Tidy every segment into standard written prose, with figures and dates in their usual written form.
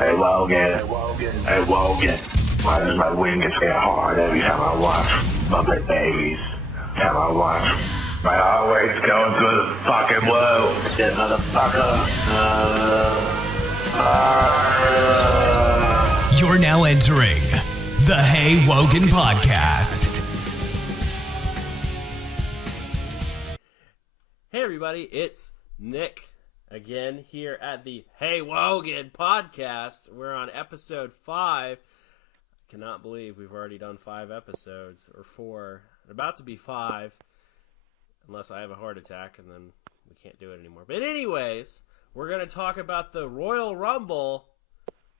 Hey Wogan, hey Wogan. Why does my wings get hard every time I watch Muppet Babies? Every time I watch, my heart rate's going through the fucking roof. This motherfucker. You're now entering the Hey Wogan podcast. Hey everybody, it's Nick again here at the Hey Wogan podcast. We're on episode 5. I cannot believe we've already done 5 episodes, or 4. About to be 5, unless I have a heart attack and then we can't do it anymore. But anyways, we're going to talk about the Royal Rumble.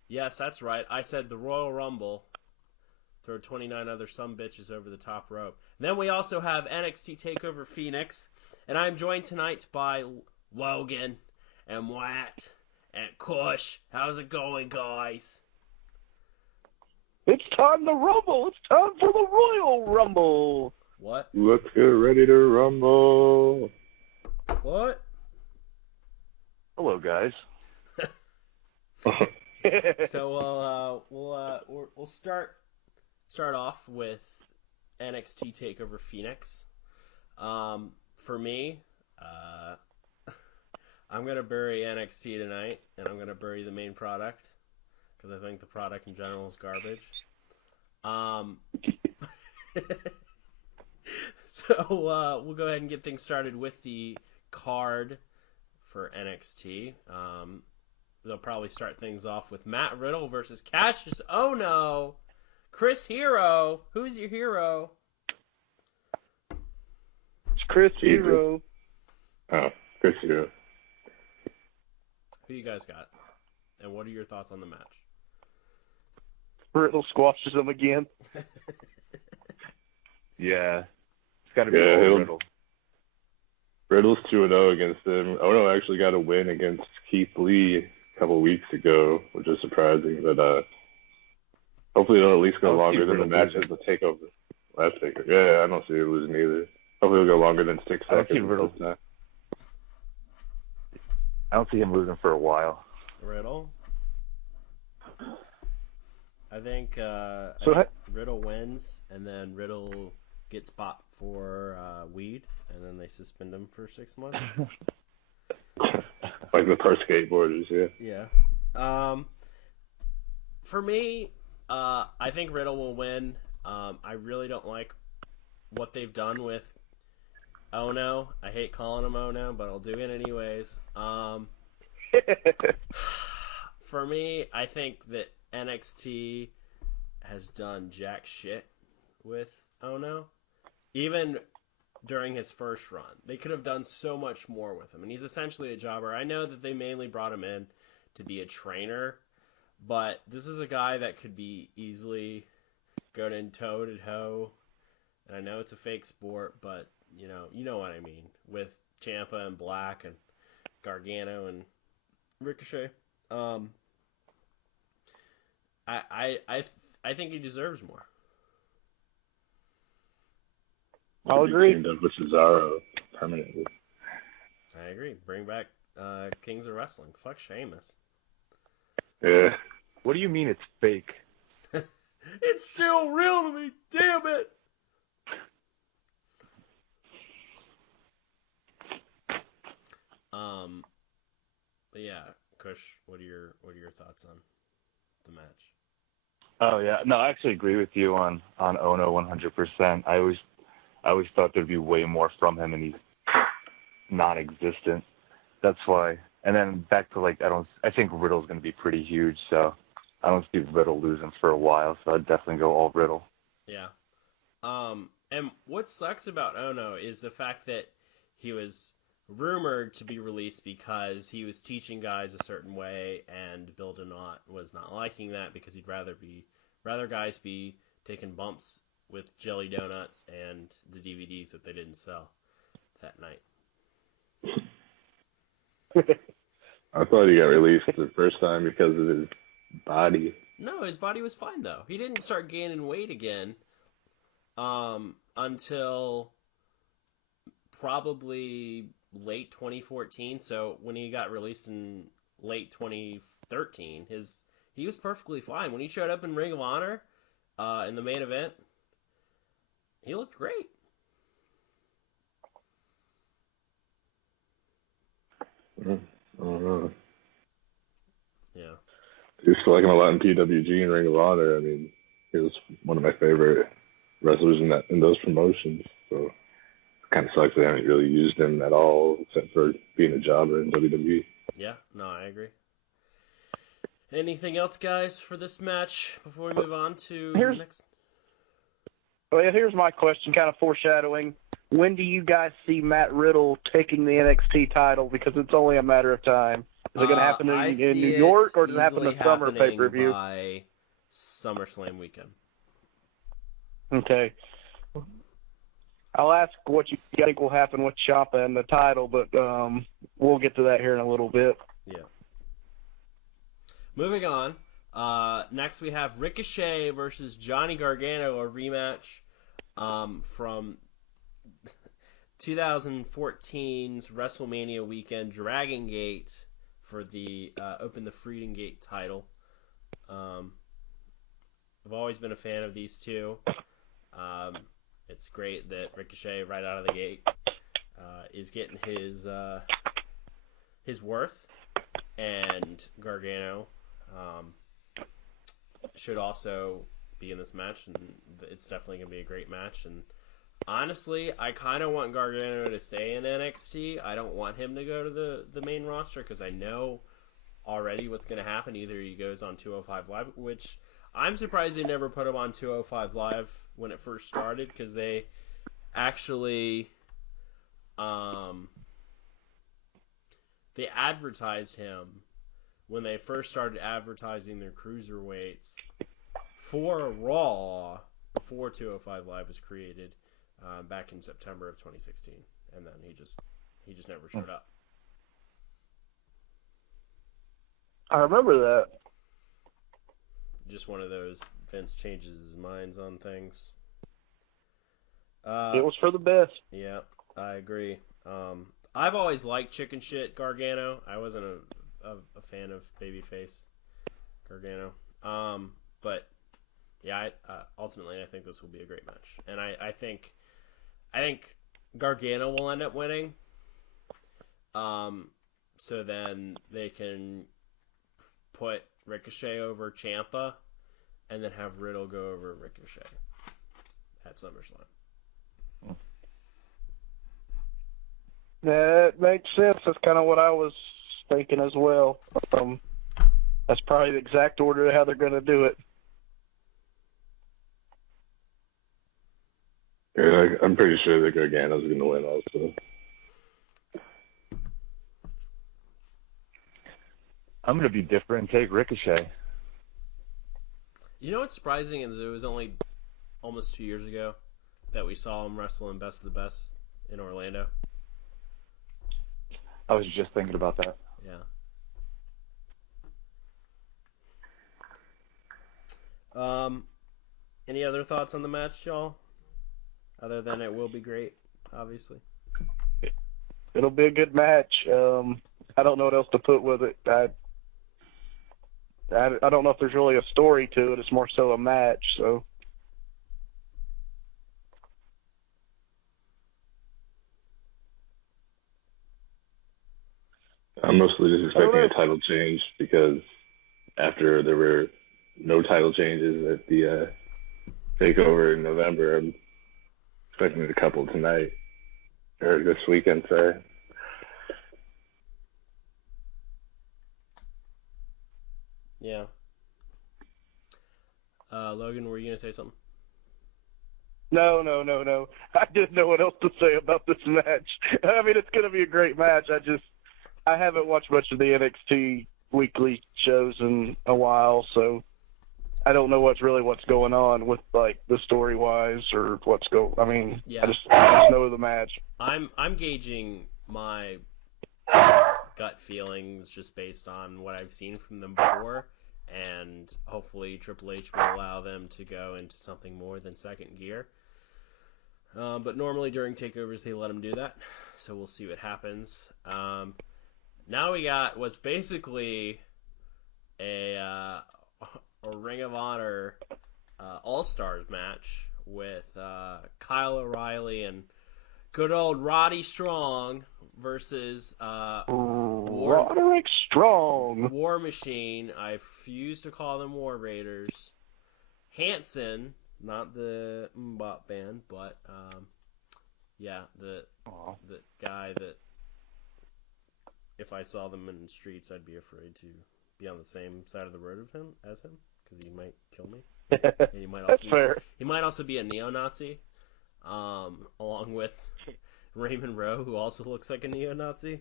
Yes, that's right. I said the Royal Rumble. Throw 29 other sumbitches over the top rope. Then we also have NXT Takeover Phoenix. And I'm joined tonight by Wogan and Watt and Kush. How's it going, guys? It's time to rumble. It's time for the Royal Rumble. What? Let's get ready to rumble. What? Hello, guys. So we'll start off with NXT Takeover Phoenix. For me, I'm going to bury NXT tonight, and I'm going to bury the main product, because I think the product in general is garbage. So we'll go ahead and get things started with the card for NXT. They'll probably start things off with Matt Riddle versus Cassius Ohno. Chris Hero. Who's your hero? Chris Hero. Oh, Chris Hero. Who you guys got? And what are your thoughts on the match? Riddle squashes him again. Yeah. It's got to be Riddle. Riddle's 2-0 against him. Ono actually got a win against Keith Lee a couple weeks ago, which is surprising. But hopefully it'll at least go longer than the match as the takeover. Last takeover. Yeah, I don't see it losing either. Hopefully it'll go longer than 6 I don't seconds. see Riddle. I don't see him losing for a while. Riddle? I think, Riddle wins, and then Riddle gets popped for weed, and then they suspend him for 6 months. Like the pro skateboarders, yeah. Yeah. For me, I think Riddle will win. I really don't like what they've done with Ono. I hate calling him Ono, but I'll do it anyways. For me, I think that NXT has done jack shit with Ono. Even during his first run, they could have done so much more with him. And he's essentially a jobber. I know that they mainly brought him in to be a trainer, but this is a guy that could be easily going toe-to-toe. And I know it's a fake sport, but you know what I mean, with Ciampa and Black and Gargano and Ricochet. I think he deserves more. I'll agree. Teamed up with Cesaro permanently. I agree. Bring back Kings of Wrestling. Fuck Sheamus. Yeah. What do you mean it's fake? It's still real to me. Damn it. But yeah, Kush, what are your thoughts on the match? Oh yeah, no, I actually agree with you on Ono 100%. I always thought there'd be way more from him, and he's non-existent. That's why. And then back to I think Riddle's going to be pretty huge, so I don't see Riddle losing for a while. So I'd definitely go all Riddle. Yeah. And what sucks about Ono is the fact that he was rumored to be released because he was teaching guys a certain way, and Bill DeNott was not liking that because he'd rather guys be taking bumps with jelly donuts and the DVDs that they didn't sell that night. I thought he got released the first time because of his body. No, his body was fine though. He didn't start gaining weight again until probably late 2014. So when he got released in late 2013, he was perfectly fine. When he showed up in Ring of Honor in the main event, he looked great. I don't know. Yeah. I used to like him a lot in PWG and Ring of Honor. I mean, he was one of my favorite wrestlers in those promotions. So it kind of sucks they haven't really used him at all, except for being a jobber in WWE. Yeah, no, I agree. Anything else, guys, for this match before we move on to next? Well, here's my question, kind of foreshadowing. When do you guys see Matt Riddle taking the NXT title? Because it's only a matter of time. Is it going to happen in New York, or does it happen in the summer pay-per-view? By SummerSlam weekend. Okay. I'll ask what you think will happen with Ciampa and the title, but we'll get to that here in a little bit. Yeah. Moving on. Next we have Ricochet versus Johnny Gargano, a rematch from 2014's WrestleMania weekend, Dragon Gate, for the Open the Freedom Gate title. I've always been a fan of these two. It's great that Ricochet, right out of the gate, is getting his worth, and Gargano should also be in this match, and it's definitely going to be a great match. And honestly, I kind of want Gargano to stay in NXT. I don't want him to go to the main roster, because I know already what's going to happen. Either he goes on 205 Live, which I'm surprised they never put him on 205 Live when it first started, because they actually they advertised him when they first started advertising their cruiserweights for Raw before 205 Live was created back in September of 2016, and then he just never showed up. I remember that. Just one of those Vince changes his minds on things. It was for the best. Yeah, I agree. I've always liked chicken shit Gargano. I wasn't a fan of babyface Gargano. But yeah, ultimately I think this will be a great match, and I think Gargano will end up winning. So then they can put Ricochet over Ciampa, and then have Riddle go over Ricochet at SummerSlam. That makes sense. That's kind of what I was thinking as well. That's probably the exact order of how they're going to do it. Yeah, I'm pretty sure that Gargano's going to win also. I'm going to be different and take Ricochet. You know what's surprising is it was only almost 2 years ago that we saw him wrestle in Best of the Best in Orlando. I was just thinking about that. Yeah. Any other thoughts on the match, y'all? Other than it will be great, obviously. It'll be a good match. I don't know what else to put with it. I don't know if there's really a story to it. It's more so a match. So. I'm mostly just expecting a title change, because after there were no title changes at the Takeover in November, I'm expecting a couple tonight, or this weekend, sorry. Yeah. Logan, were you going to say something? No. I didn't know what else to say about this match. I mean, it's going to be a great match. I haven't watched much of the NXT weekly shows in a while, so I don't know what's going on with, like, the story-wise or I mean, yeah. I just know the match. I'm gauging my gut feelings just based on what I've seen from them before, and hopefully Triple H will allow them to go into something more than second gear. But normally during takeovers they let them do that, so we'll see what happens. Now we got what's basically a Ring of Honor All-Stars match with Kyle O'Reilly and good old Roddy Strong versus Roderick Strong. War Machine. I refuse to call them War Raiders. Hanson, not the Mbop band, but the guy that if I saw them in the streets, I'd be afraid to be on the same side of the road as him because he might kill me. And he might That's also fair. He might also be a neo-Nazi, along with Raymond Rowe, who also looks like a neo-Nazi.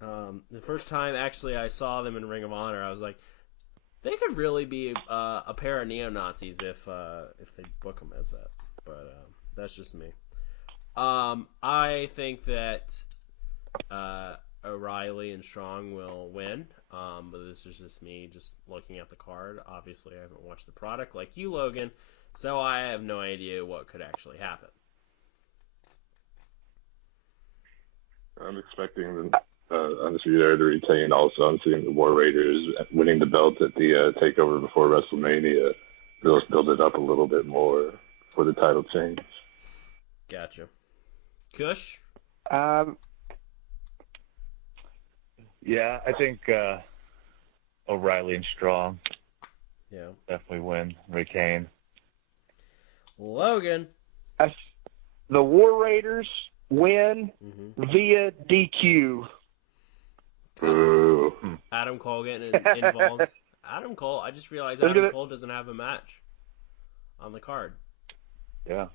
The first time actually I saw them in Ring of Honor, I was like, they could really be a pair of neo-Nazis if they book them as that. But that's just me. I think that O'Reilly and Strong will win. But this is just me just looking at the card. Obviously, I haven't watched the product like you, Logan, so I have no idea what could actually happen. I'm expecting Undisputed to retain also. I'm seeing the War Raiders winning the belt at the Takeover before WrestleMania. They'll build it up a little bit more for the title change. Gotcha. Kush? Yeah, I think O'Reilly and Strong definitely win, retain. Logan? The War Raiders win via DQ. Ooh. Adam Cole getting involved. Adam Cole, I just realized Adam Cole doesn't have a match on the card. Yeah.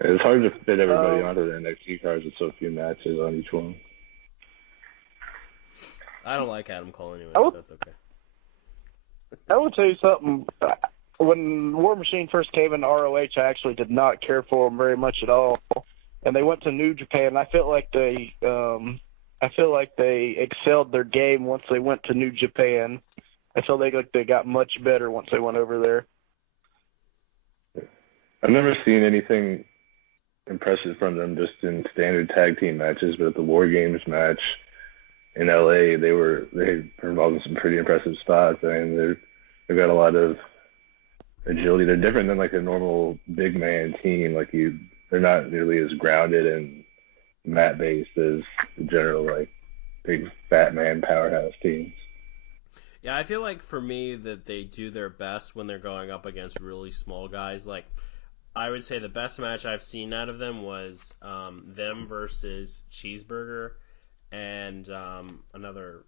It's hard to fit everybody onto the NXT cards with so few matches on each one. I don't like Adam Cole anyway, so that's okay. I will tell you something. When War Machine first came into ROH, I actually did not care for them very much at all. And they went to New Japan. I felt like they excelled their game once they went to New Japan. I felt like they got much better once they went over there. I've never seen anything impressive from them just in standard tag team matches, but at the War Games match in LA, they were involved in some pretty impressive spots. I mean, they've got a lot of agility. They're different than like a normal big man team. They're not nearly as grounded and mat based as the general like big fat man powerhouse teams. Yeah, I feel like for me that they do their best when they're going up against really small guys. Like, I would say the best match I've seen out of them was them versus Cheeseburger and another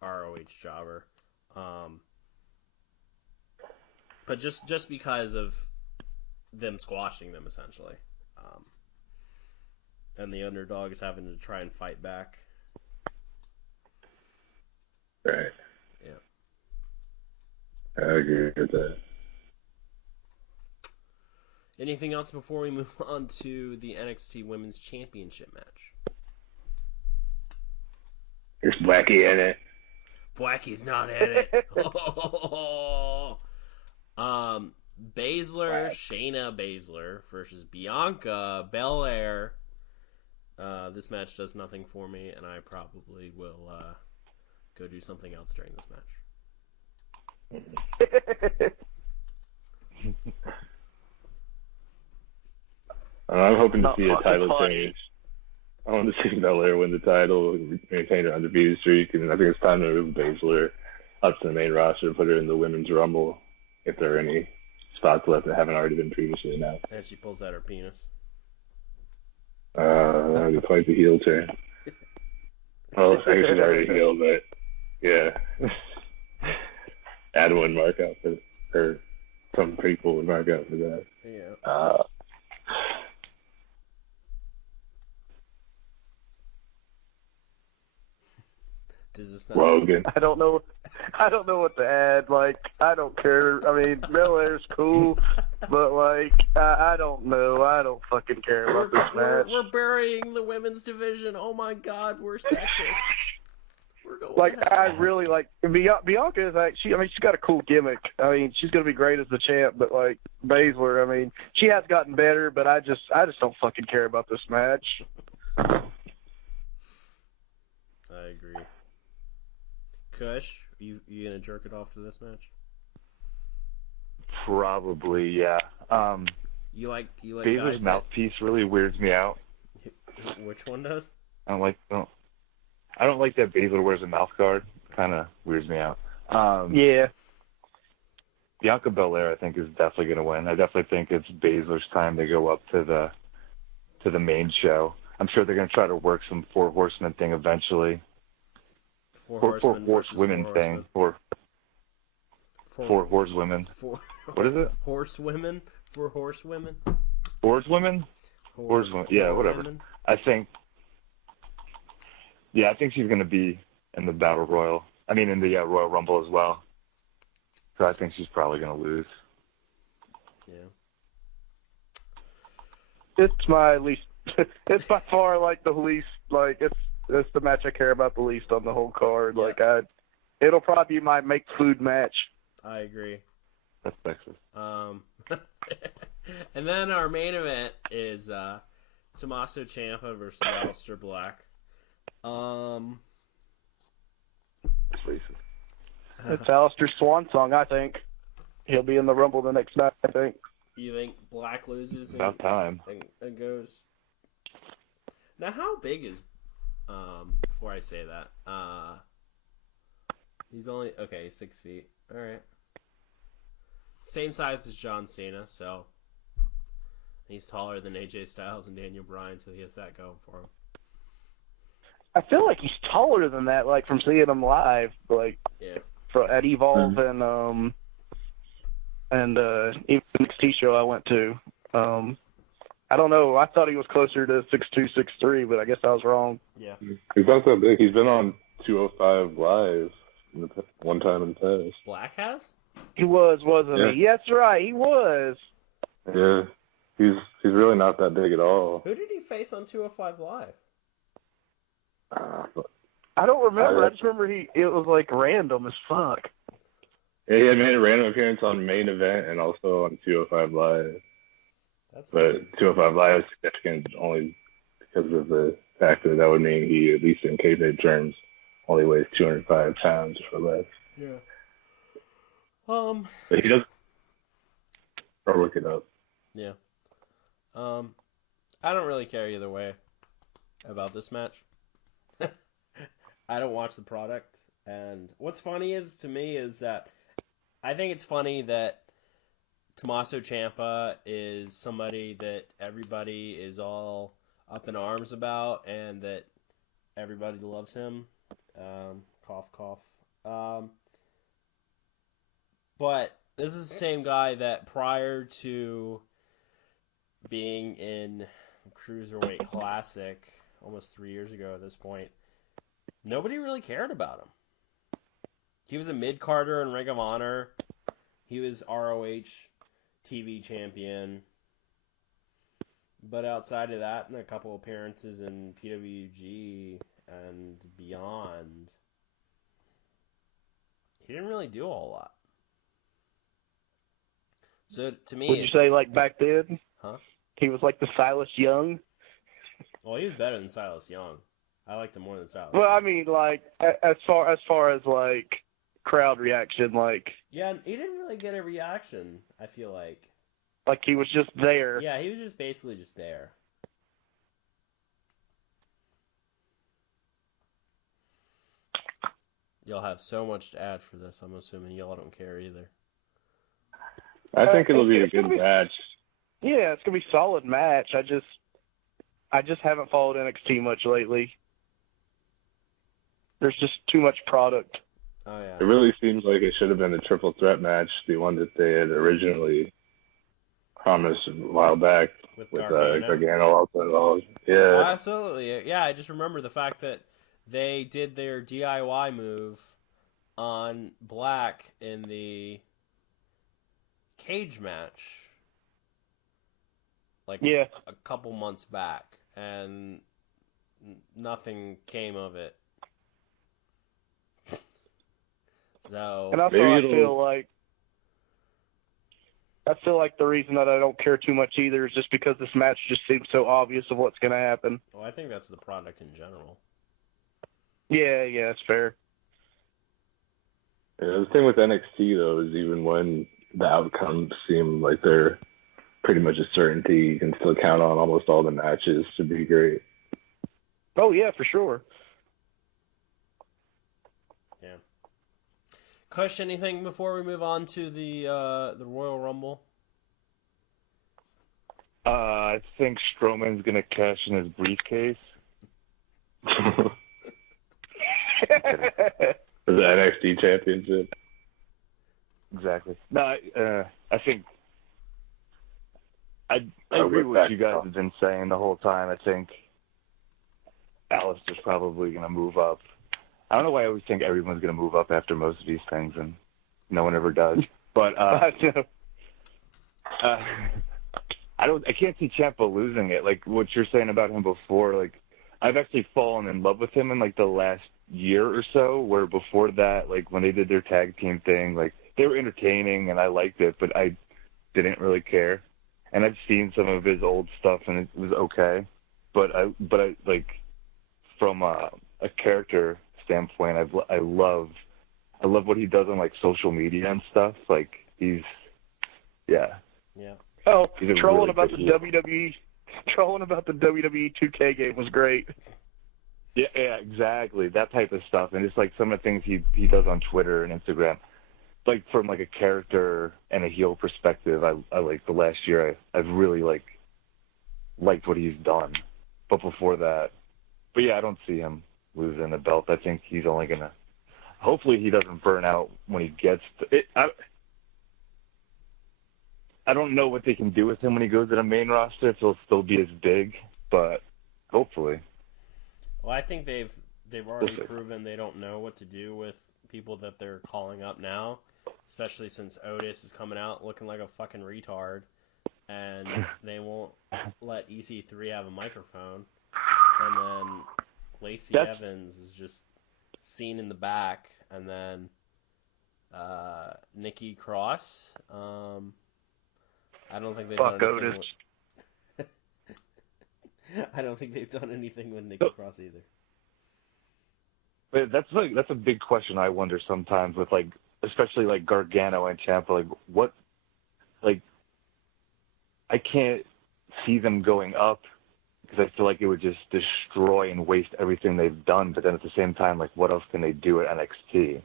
ROH jobber. But just because of them squashing them, essentially. And the underdogs having to try and fight back. Right. Yeah. I agree with that. Anything else before we move on to the NXT Women's Championship match? There's Blackie in it. Blackie's not in it. Shayna Baszler versus Bianca Belair. This match does nothing for me, and I probably will go do something else during this match. I'm hoping to see a title change. I want to see Belair win the title, maintain her undefeated streak, and I think it's time to move Baszler up to the main roster and put her in the Women's Rumble if there are any spots left that haven't already been previously announced. And she pulls out her penis. That would be quite the heel turn. Well, I guess she's already healed, but yeah. Add one mark out for or something pretty cool would mark out for that. Yeah. Does this not... Wogan. I don't know what to add. Like, I don't care. I mean, Belair's cool, but like, I don't know. I don't fucking care about this match. We're burying the women's division. Oh my God, we're sexist. We're going like, ahead. I really like Bianca is like she's got a cool gimmick. I mean, she's gonna be great as the champ, but like Baszler, I mean, she has gotten better, but I just don't fucking care about this match. I agree. Kush, You gonna jerk it off to this match? Probably, yeah. You like Baszler's guys mouthpiece really weirds me out. Which one does? I don't like that Baszler wears a mouth guard. Kind of weirds me out. Yeah. Bianca Belair, I think, is definitely going to win. I definitely think it's Baszler's time to go up to the main show. I'm sure they're going to try to work some Four Horsemen thing eventually. Four Horsewomen thing. Four Horsewomen. What is it? Horsewomen? Four Horsewomen? Horsewomen? Horsewomen. Yeah, whatever. Women? I think she's going to be in the Battle Royal. I mean, in the Royal Rumble as well. So I think she's probably going to lose. Yeah. It's my least. It's by far the least. It's the match I care about the least on the whole card. Yeah. It'll probably be my make food match. I agree. That's sexist. And then our main event is Tommaso Ciampa versus Aleister Black. That's racist. It's Alistair's swan song, I think. He'll be in the Rumble the next night, I think. You think Black loses About time. and goes? Now, how big is? Before I say that, he's only 6 feet. All right, same size as John Cena, so he's taller than AJ Styles and Daniel Bryan, so he has that going for him. I feel like he's taller than that, from seeing him live, Yeah. At Evolve and even the NXT show I went to. I don't know. I thought he was closer to 6'2", 6'3", but I guess I was wrong. Yeah. He's not that big. He's been on 205 Live one time in the past. Black has? He wasn't he? Yeah, that's right. He was. Yeah. He's really not that big at all. Who did he face on 205 Live? I don't remember. I just remember it was random as fuck. Yeah, he had made a random appearance on Main Event and also on 205 Live. But 205 Live is significant only because of the fact that would mean he, at least in kayfabe terms, only weighs 205 pounds or less. Yeah. But he does. I'll look it up. Yeah. I don't really care either way about this match. I don't watch the product, and what's funny to me is that I think it's funny that Tommaso Ciampa is somebody that everybody is all up in arms about, and that everybody loves him. Cough, cough. But this is the same guy that prior to being in Cruiserweight Classic almost 3 years ago at this point, nobody really cared about him. He was a mid-carder in Ring of Honor. He was ROH TV champion. But outside of that, and a couple appearances in PWG and beyond, he didn't really do a whole lot. So to me, would you say back then? Huh? He was the Silas Young. Well, he was better than Silas Young. I liked him more than Silas. Well, I mean, as far as crowd reaction, yeah, he didn't really get a reaction. I feel like he was just there. Yeah, he was just basically just there. You'll have so much to add for this. I'm assuming y'all don't care either. I think it'll be a good match. Yeah, it's gonna be a solid match. I just haven't followed NXT much lately. There's just too much product. Oh yeah. It really seems like it should have been a triple threat match, the one that they had originally promised a while back with Gargano also involved. Yeah. Absolutely. Yeah, I just remember the fact that they did their DIY move on Black in the cage match a couple months back, and nothing came of it. So, and also I feel like the reason that I don't care too much either is just because this match just seems so obvious of what's going to happen. Well, I think that's the product in general. Yeah, it's fair. Yeah, the thing with NXT though is even when the outcomes seem like they're pretty much a certainty, you can still count on almost all the matches to be great. Oh yeah, for sure. Yeah. Kush, anything before we move on to the Royal Rumble? I think Strowman's gonna cash in his briefcase. For the NXT Championship. Exactly. No, I think I agree with what you guys have been saying the whole time. I think Alistair's probably going to move up. I don't know why I always think everyone's going to move up after most of these things, and no one ever does. But I can't see Ciampa losing it. Like what you're saying about him before, like I've actually fallen in love with him in like the last year or so, where before that, like when they did their tag team thing, like they were entertaining and I liked it, but I didn't really care. And I've seen some of his old stuff and it was okay, but I like from a character standpoint, I love what he does on like social media and stuff. Like he's Yeah. Oh, he's trolling really about the good WWE 2K game was great. Yeah, exactly. That type of stuff. And it's like some of the things he does on Twitter and Instagram. Like from like a character and a heel perspective, I like the last year I've really liked what he's done. But before that, but yeah, I don't see him losing the belt. I think he's only gonna. Hopefully, he doesn't burn out when he gets it. I don't know what they can do with him when he goes to the main roster. If he'll still be as big, but hopefully. Well, I think they've already proven they don't know what to do with people that they're calling up now, especially since Otis is coming out looking like a fucking retard, and they won't let EC3 have a microphone, and then Lacey Evans is just seen in the back, and then Nikki Cross. I don't think they've done anything. Otis. I don't think they've done anything with Nikki Cross either. But that's a big question I wonder sometimes with like, especially like Gargano and Ciampa. Like what, like I can't see them going up because I feel like it would just destroy and waste everything they've done. But then at the same time, like what else can they do at NXT?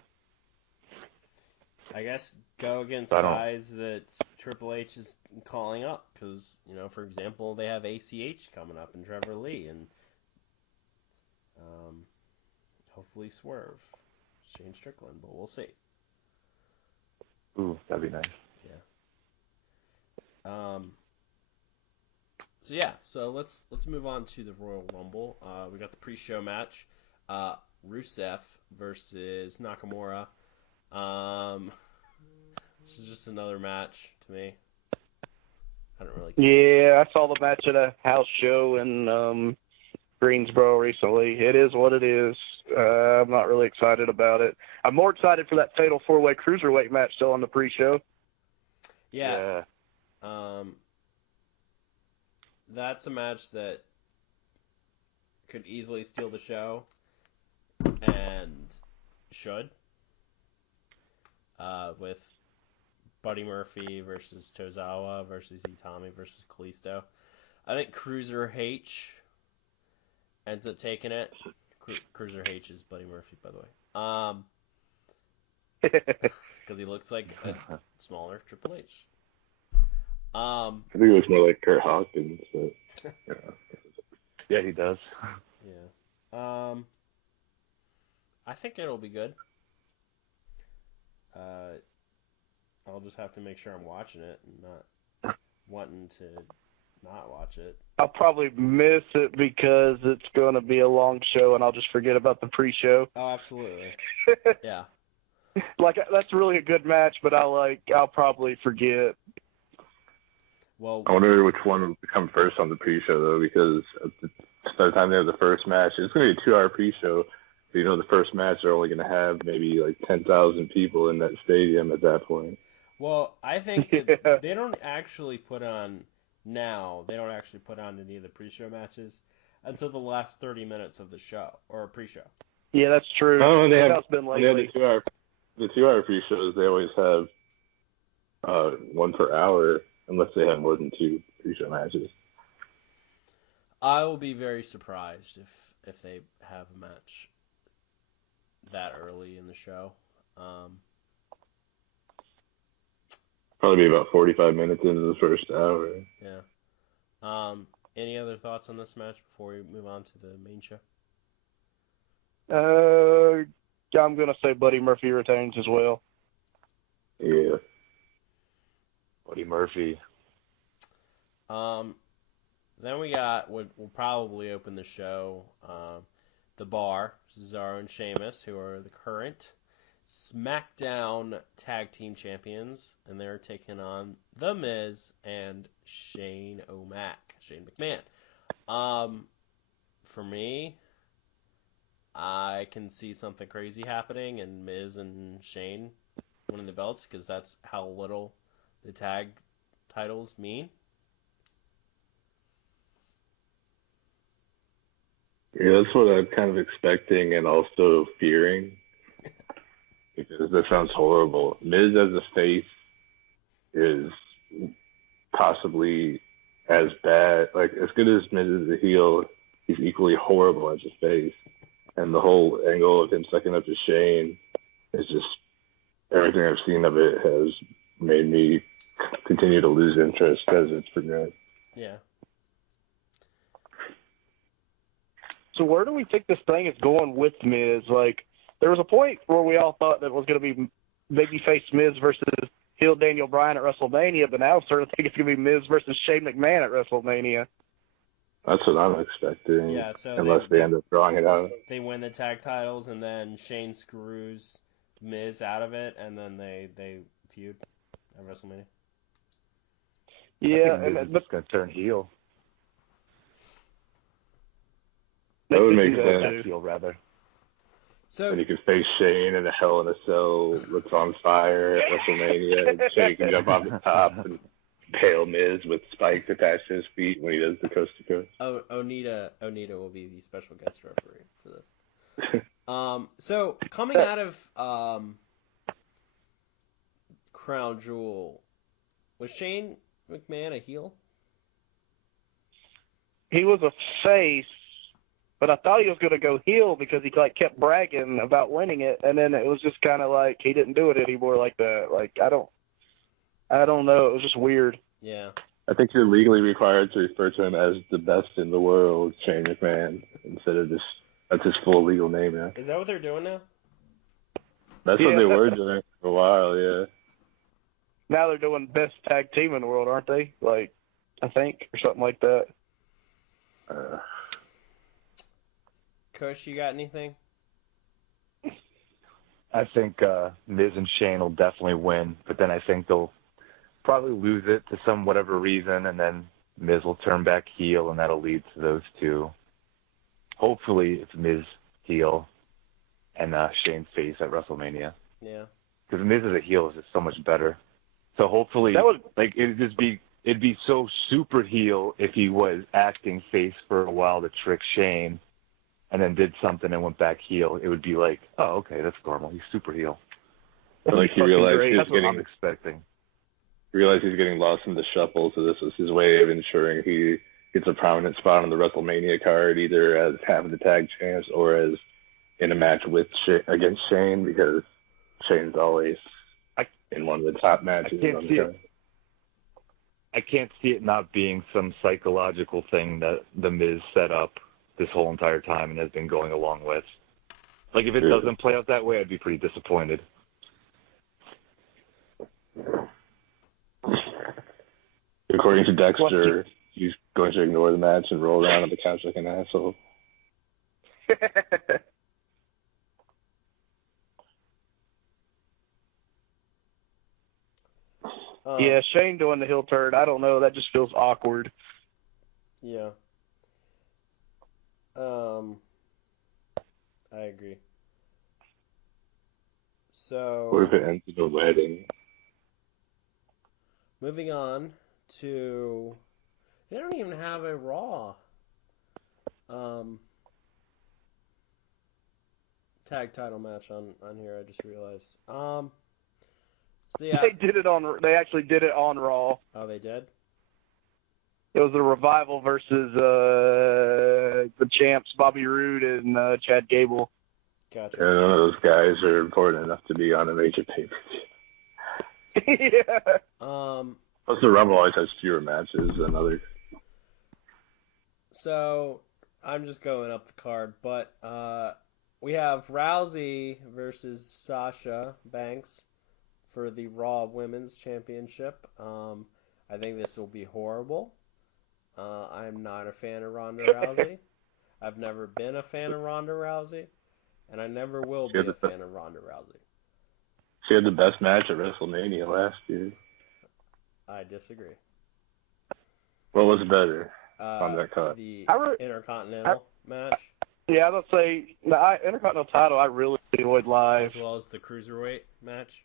I guess go against guys that Triple H is calling up because, you know, for example, they have ACH coming up and Trevor Lee and hopefully Swerve, Shane Strickland, but we'll see. Ooh, that'd be nice. Yeah. So let's move on to the Royal Rumble. We got the pre-show match, Rusev versus Nakamura. This is just another match to me. I don't really care. Yeah, I saw the match at a house show in Greensboro recently. It is what it is. I'm not really excited about it. I'm more excited for that fatal four-way cruiserweight match still on the pre-show. Yeah. That's a match that could easily steal the show and should. With Buddy Murphy versus Tozawa versus Itami versus Kalisto. I think Cruiser H ends up taking it. Cruiser H is Buddy Murphy, by the way. Because he looks like a smaller Triple H. I think it was more like Kurt Hawkins. But, yeah, he does. Yeah. I think it'll be good. I'll just have to make sure I'm watching it and not wanting to not watch it. I'll probably miss it because it's going to be a long show and I'll just forget about the pre-show. Oh, absolutely. Yeah. Like, that's really a good match, but I'll probably forget. Well, I wonder which one will come first on the pre-show, though, because by the time they have the first match, it's going to be a 2-hour pre-show. You know, the first match, they're only going to have maybe like 10,000 people in that stadium at that point. Well, I think that they don't actually put on any of the pre-show matches until the last 30 minutes of the show, or pre-show. Yeah, that's true. Oh, they have been the 2-hour. the 2-hour pre-shows, they always have one per hour, unless they have more than 2 pre-show matches. I will be very surprised if they have a match that early in the show. Probably be about 45 minutes into the first hour. Yeah. Any other thoughts on this match before we move on to the main show? I'm gonna say Buddy Murphy retains as well. Yeah. Buddy Murphy. Then we got we'll probably open the show. The Bar, Cesaro and Sheamus, who are the current SmackDown Tag Team Champions, and they're taking on The Miz and Shane McMahon. For me, I can see something crazy happening, and Miz and Shane winning the belts, because that's how little the tag titles mean. Yeah, that's what I'm kind of expecting and also fearing, because that sounds horrible. Miz as a face is possibly as bad, like as good as Miz as a heel, he's equally horrible as a face. And the whole angle of him sucking up to Shane is just, everything I've seen of it has made me continue to lose interest as it's progressed. Yeah. So where do we think this thing is going with Miz? Like, there was a point where we all thought that it was going to be babyface Miz versus heel Daniel Bryan at WrestleMania, but now I'm starting to think it's going to be Miz versus Shane McMahon at WrestleMania. That's what I'm expecting. Yeah, so unless they end up drawing it out. They win the tag titles, and then Shane screws Miz out of it, and then they feud at WrestleMania. Yeah, Miz is just going to turn heel. That would make sense. Heel, rather. So, and you could face Shane in a Hell in a Cell looks on fire at WrestleMania. And Shane can jump off the top and pale Miz with spikes attached to his feet when he does the coast to coast. Onita will be the special guest referee for this. So coming out of Crown Jewel, was Shane McMahon a heel? He was a face, but I thought he was going to go heel because he kept bragging about winning it, and then it was just kind of like he didn't do it anymore like that. Like I don't know. It was just weird. Yeah. I think you're legally required to refer to him as the best in the world, Shane McMahon, instead of just that's his full legal name now. Is that what they're doing now? That's what they were doing for a while, yeah. Now they're doing best tag team in the world, aren't they? Like, I think, or something like that. Kush, you got anything? I think Miz and Shane will definitely win, but then I think they'll probably lose it to some whatever reason, and then Miz will turn back heel, and that'll lead to those two. Hopefully, it's Miz heel and Shane face at WrestleMania. Yeah. Because Miz as a heel is just so much better. So hopefully, it'd be so super heel if he was acting face for a while to trick Shane, and then did something and went back heel. It would be like, oh, okay, that's normal. He's super heel. Like he realized that's what I'm expecting. Realized he's getting lost in the shuffle, so this was his way of ensuring he gets a prominent spot on the WrestleMania card, either as having the tag champs or as in a match with against Shane, because Shane's always in one of the top matches on the card. I can't see it not being some psychological thing that The Miz set up this whole entire time and has been going along with. Like, if it doesn't play out that way, I'd be pretty disappointed. According to Dexter, he's going to ignore the match and roll around on the couch like an asshole. Yeah, Shane doing the heel turn, I don't know. That just feels awkward. Yeah. I agree. So. What if it ends in a wedding? Moving on to, they don't even have a Raw tag title match on here. I just realized. So yeah. They actually did it on Raw. Oh, they did. It was a Revival versus the champs Bobby Roode and Chad Gable. Gotcha. Yeah, none of those guys are important enough to be on a major pay-per-view. Yeah. Plus, the Rumble always has fewer matches than others. So I'm just going up the card, but we have Rousey versus Sasha Banks for the Raw Women's Championship. I think this will be horrible. I'm not a fan of Ronda Rousey. I've never been a fan of Ronda Rousey, and I never will be a fan of Ronda Rousey. She had the best match at WrestleMania last year. I disagree. What was better on that card? The Intercontinental match. Yeah, I would say the Intercontinental title I really enjoyed live. As well as the Cruiserweight match.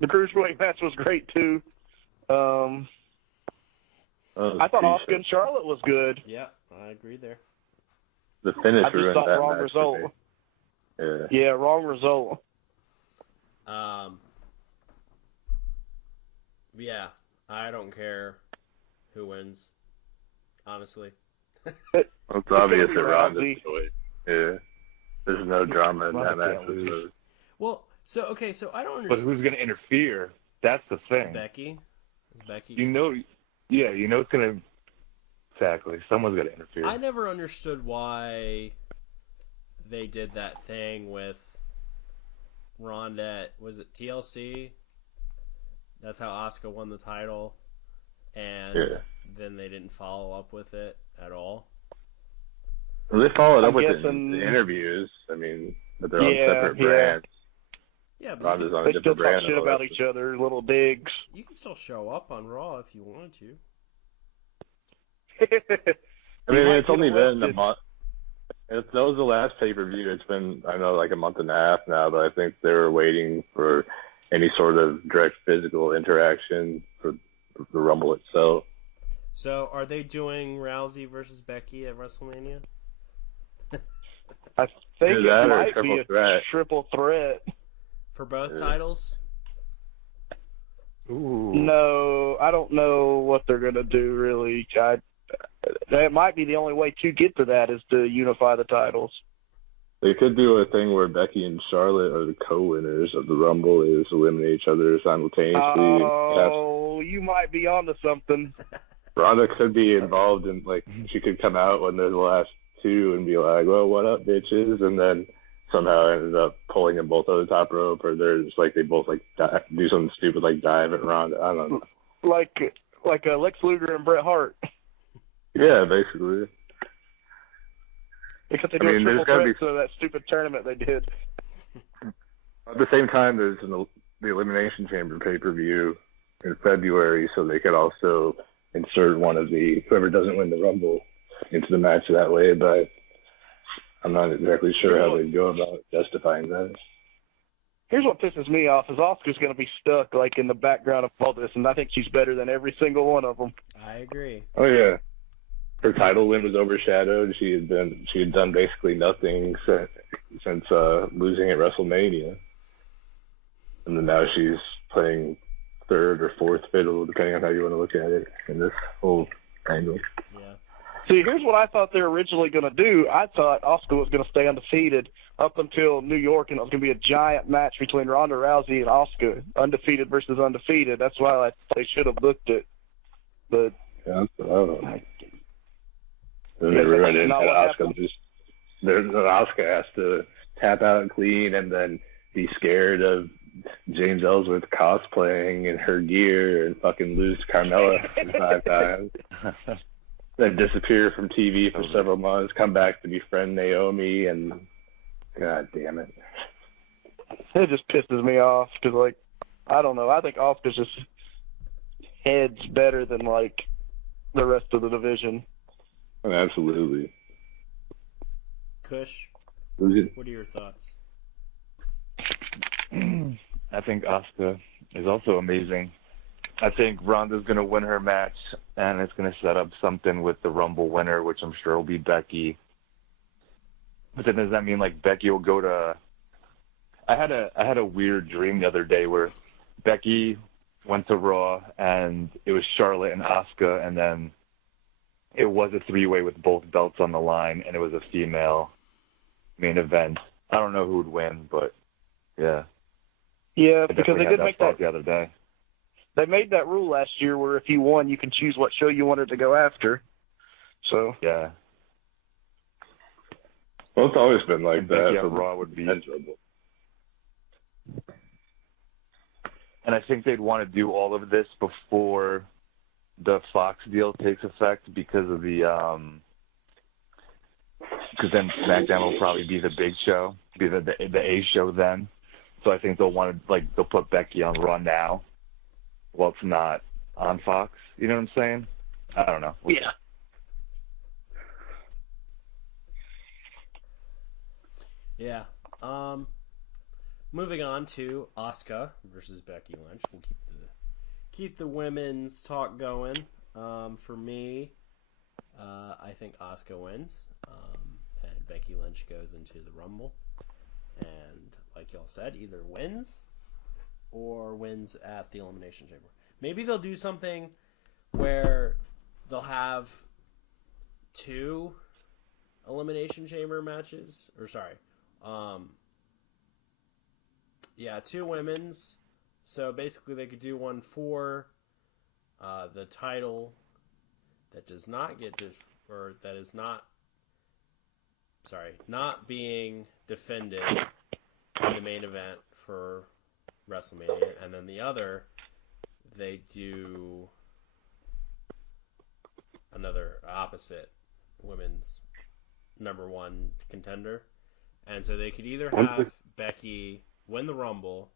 The Cruiserweight match was great, too. I thought Asuka and Charlotte was good. Yeah, I agree there. The finish I just thought wrong result. Yeah, wrong result. Yeah, I don't care who wins, honestly. Well, it's obvious that Ronda's choice. Yeah. There's no drama in that match. Well, so I don't understand. But who's going to interfere? That's the thing. Becky? Is Becky? You know it's going to... Exactly. Someone's going to interfere. I never understood why they did that thing with Ronda. Was it TLC? That's how Asuka won the title. And then they didn't follow up with it at all. Well, they followed up with it in the interviews. I mean, but they're on separate brands. Yeah, but they still talk shit about each other, little digs. You can still show up on Raw if you wanted to. I mean, it's only been a month. That was the last pay-per-view. It's been, I know, like a month and a half now, but I think they were waiting for any sort of direct physical interaction for the Rumble itself. So, are they doing Rousey versus Becky at WrestleMania? I think it might be a triple threat. For both titles? Ooh. No, I don't know what they're going to do, really. That might be the only way to get to that is to unify the titles. They could do a thing where Becky and Charlotte are the co-winners of the Rumble. They just eliminate each other simultaneously. Oh, you might be onto something. Ronda could be involved in, like, she could come out when they're the last two and be like, well, what up, bitches? And then somehow ended up pulling them both over the top rope, or they're just like, they both, like, do something stupid like dive at Ronda. I don't know. Like Lex Luger and Bret Hart. Yeah, basically. Because they do a triple threat to that stupid tournament they did. At the same time, there's the Elimination Chamber pay-per-view in February, so they could also insert one of whoever doesn't win the Rumble into the match that way, but I'm not exactly sure how they go about justifying that. Here's what pisses me off is Asuka's going to be stuck like in the background of all this, and I think she's better than every single one of them. I agree. Oh, yeah. Her title win was overshadowed. She had done basically nothing since losing at WrestleMania, and then now she's playing third or fourth fiddle, depending on how you want to look at it in this whole angle. Yeah. See, here's what I thought they were originally going to do. I thought Asuka was going to stay undefeated up until New York, and it was going to be a giant match between Ronda Rousey and Asuka, undefeated versus undefeated. That's why I thought they should have booked it. But yeah, I don't know. Then they ruined it. Asuka has to tap out clean and then be scared of James Ellsworth cosplaying in her gear and fucking lose to Carmella 5 times. Then disappear from TV for several months, come back to befriend Naomi, and god damn it. It just pisses me off because, like, I don't know. I think Asuka's just heads better than, like, the rest of the division. Absolutely. Kush, what are your thoughts? I think Asuka is also amazing. I think Ronda's going to win her match, and it's going to set up something with the Rumble winner, which I'm sure will be Becky. But then does that mean like Becky will go to? I had a weird dream the other day where Becky went to Raw and it was Charlotte and Asuka, and then it was a three-way with both belts on the line, and it was a female main event. I don't know who would win, but yeah. Yeah, I because they definitely did had make thought that. the other day. They made that rule last year where if you won, you can choose what show you wanted to go after. So Yeah. Well, it's always been like And that. Becky for on Raw would be. miserable. And I think they'd want to do all of this before the Fox deal takes effect because of the because then SmackDown will probably be the big show, be the A show then. So I think they'll want to they'll put Becky on Raw now, while it's not on Fox. You know what I'm saying? I don't know. yeah. Yeah. Moving on to Asuka versus Becky Lynch. We'll keep the women's talk going. For me, I think Asuka wins, and Becky Lynch goes into the Rumble, and like y'all said, either wins or wins at the Elimination Chamber. Maybe they'll do something where they'll have two Elimination Chamber matches, or sorry, two women's. So basically, they could do one for the title that does not not being defended in the main event for WrestleMania, and then the other, they do another opposite women's number one contender. And so they could either have Becky win the Rumble,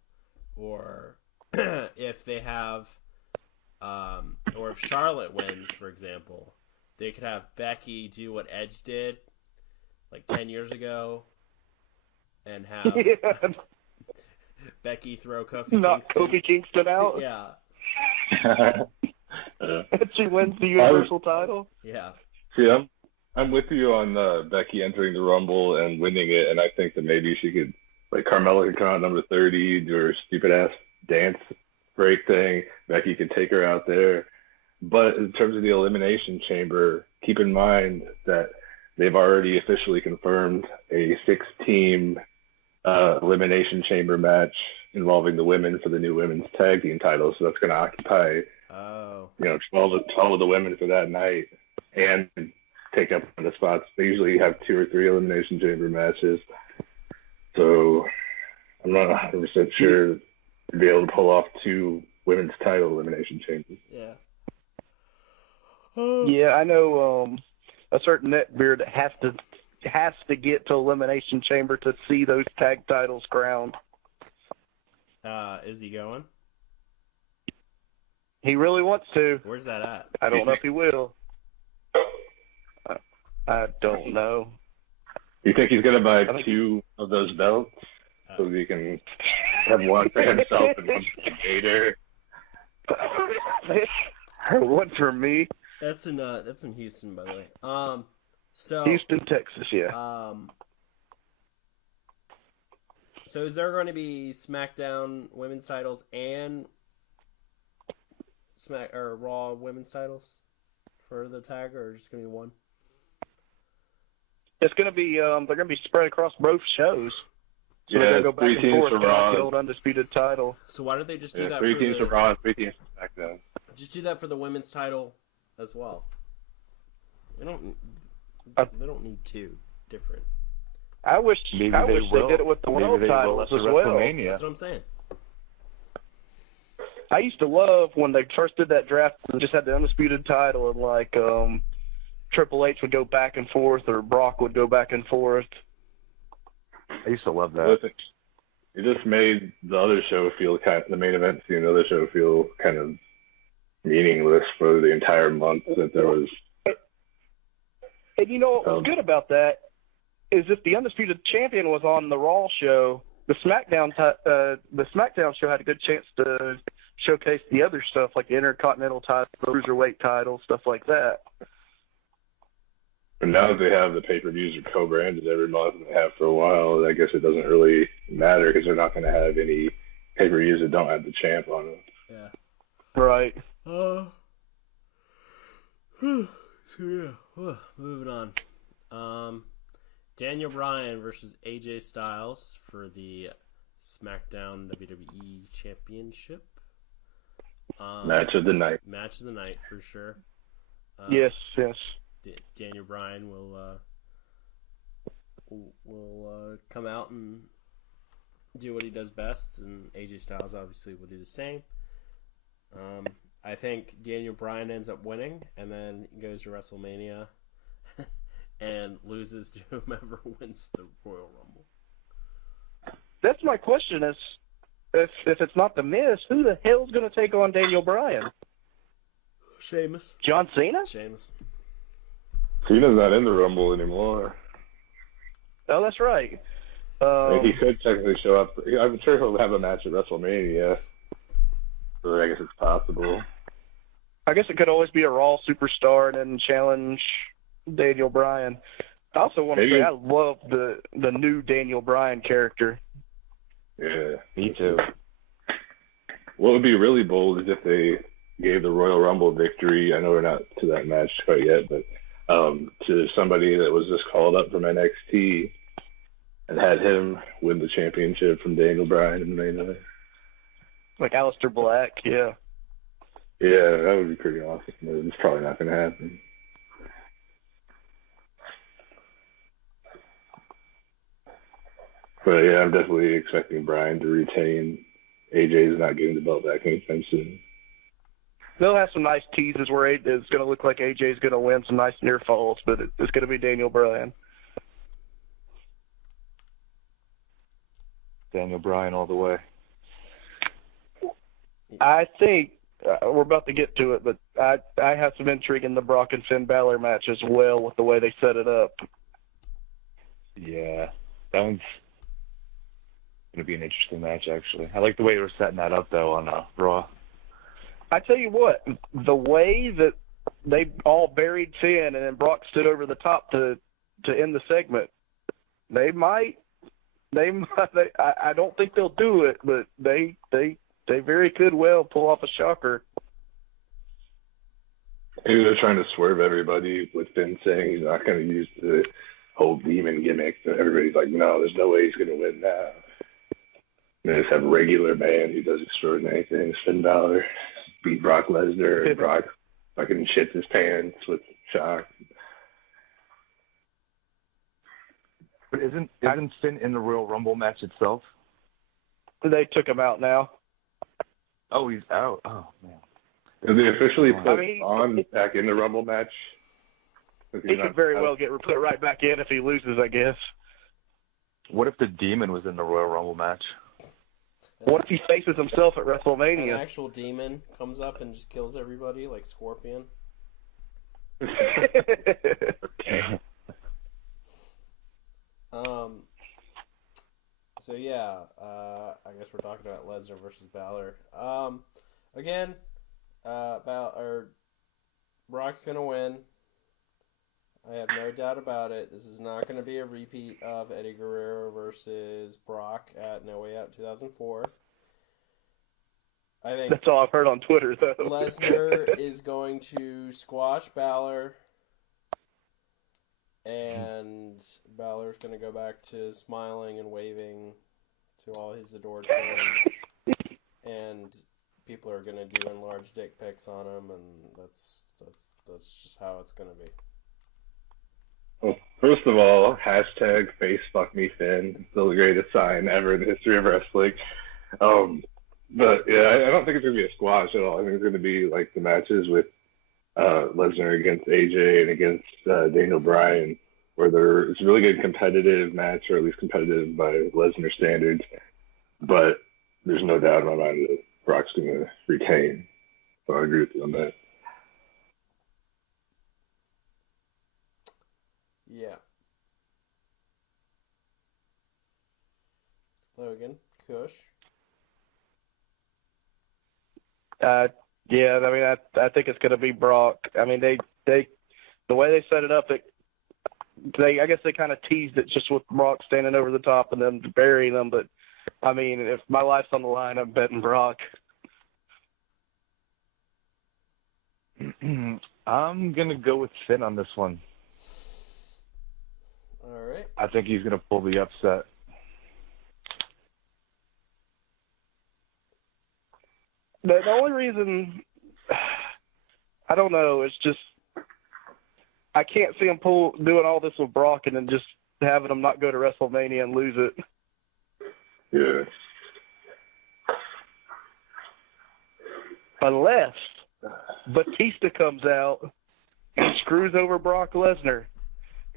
or if they have, or if Charlotte wins, for example, they could have Becky do what Edge did like 10 years ago and have Becky throw Kofi Knock Kingston. Kofi Kingston out. Yeah. And she wins the Universal title. Yeah. See, I'm with you on Becky entering the Rumble and winning it, and I think that maybe she could, like, Carmella could come out number 30, do her stupid ass dance break thing. Becky could take her out there. But in terms of the Elimination Chamber, keep in mind that they've already officially confirmed a 6-team Elimination Chamber match involving the women for the new women's tag team titles. So that's going to occupy, 12 of the women for that night and take up the spots. They usually have 2 or 3 Elimination Chamber matches. So I'm not 100% sure to be able to pull off 2 women's title Elimination Chambers. Yeah. Yeah, I know a certain netbeard that has to get to Elimination Chamber to see those tag titles crowned. Is he going? He really wants to. Where's that at? I don't know if he will. I don't know. You think he's going to buy 2 of those belts so he can have one for himself and one for Gator? One for me. That's in Houston, by the way. So Houston, Texas, yeah. So is there going to be SmackDown women's titles and Raw women's titles for the tag, or just going to be one? It's going to be they're going to be spread across both shows. So they're going to go back 3 and teams forth for for Raw. the old undisputed title. So why don't they just do that? 3 teams for Raw and 3 teams for SmackDown. Just do that for the women's title as well. They don't need 2 different. I wish they did it with the world titles as well. That's what I'm saying. I used to love when they first did that draft and just had the undisputed title, and like Triple H would go back and forth or Brock would go back and forth. I used to love that. It just made the other show feel the main event scene, the other show feel kind of meaningless for the entire month that there was. And you know what was good about that is if the undisputed champion was on the Raw show, the SmackDown show had a good chance to showcase the other stuff like the Intercontinental title, the Cruiserweight title, stuff like that. But now that they have the pay-per-views are co-branded every month and they have for a while, I guess it doesn't really matter because they're not going to have any pay-per-views that don't have the champ on them. Yeah. Right. So yeah, moving on. Daniel Bryan versus AJ Styles for the SmackDown WWE Championship. Match of the night. Match of the night for sure. Yes. Daniel Bryan will come out and do what he does best, and AJ Styles obviously will do the same. I think Daniel Bryan ends up winning, and then goes to WrestleMania and loses to whomever wins the Royal Rumble. That's my question: is if it's not the Miz, who the hell's going to take on Daniel Bryan? Sheamus. John Cena? Sheamus. Cena's not in the Rumble anymore. Oh, that's right. He could technically show up. I'm sure he'll have a match at WrestleMania. So I guess it's possible. I guess it could always be a Raw superstar and then challenge Daniel Bryan. I also want to say I love the new Daniel Bryan character. Yeah. Me too. What would be really bold is if they gave the Royal Rumble victory, I know we're not to that match quite yet, but to somebody that was just called up from NXT and had him win the championship from Daniel Bryan in the main event. Like Aleister Black, yeah. Yeah, that would be pretty awesome. But it's probably not going to happen. But yeah, I'm definitely expecting Bryan to retain. AJ's not getting the belt back anytime soon. They'll have some nice teases where it's going to look like AJ's going to win, some nice near falls, but it's going to be Daniel Bryan. Daniel Bryan all the way. I think we're about to get to it, but I have some intrigue in the Brock and Finn Balor match as well with the way they set it up. Yeah, that one's going to be an interesting match, actually. I like the way they were setting that up, though, on Raw. I tell you what, the way that they all buried Finn and then Brock stood over the top to end the segment, they might. I don't think they'll do it, but they very could well pull off a shocker. Maybe they're trying to swerve everybody with Finn saying he's not going to use the whole demon gimmick. So everybody's like, no, there's no way he's going to win now. And they just have a regular man who does extraordinary things. Finn Balor beat Brock Lesnar, and Brock fucking shits his pants with shock. But isn't Finn in the Royal Rumble match itself? They took him out now. Oh, he's out. Oh, man. Did they officially put back in the Rumble match? He could very well get put right back in if he loses, I guess. What if the Demon was in the Royal Rumble match? What if he faces himself at WrestleMania? An actual demon comes up and just kills everybody like Scorpion. Okay. So yeah, I guess we're talking about Lesnar versus Balor. Again, Brock's gonna win. I have no doubt about it. This is not going to be a repeat of Eddie Guerrero versus Brock at No Way Out 2004. I think that's all I've heard on Twitter, though. Lesnar is going to squash Balor, and Balor's going to go back to smiling and waving to all his adored fans, and people are going to do enlarged dick pics on him, and that's just how it's going to be. Well, first of all, hashtag FaceFuckMeFinn. Still the greatest sign ever in the history of wrestling. But yeah, I don't think it's going to be a squash at all. I think it's going to be like the matches with Lesnar against AJ and against Daniel Bryan, where it's a really good competitive match, or at least competitive by Lesnar standards. But there's no doubt in my mind that Brock's going to retain. So I agree with you on that. Yeah. Logan, Kush. Yeah, I mean, I think it's going to be Brock. I mean, they the way they set it up, I guess they kind of teased it just with Brock standing over the top and them burying them. But I mean, if my life's on the line, I'm betting Brock. I'm gonna go with Finn on this one. All right. I think he's gonna pull the upset. The only reason, I don't know, it's just I can't see him doing all this with Brock and then just having him not go to WrestleMania and lose it. Yeah. Unless Batista comes out and screws over Brock Lesnar.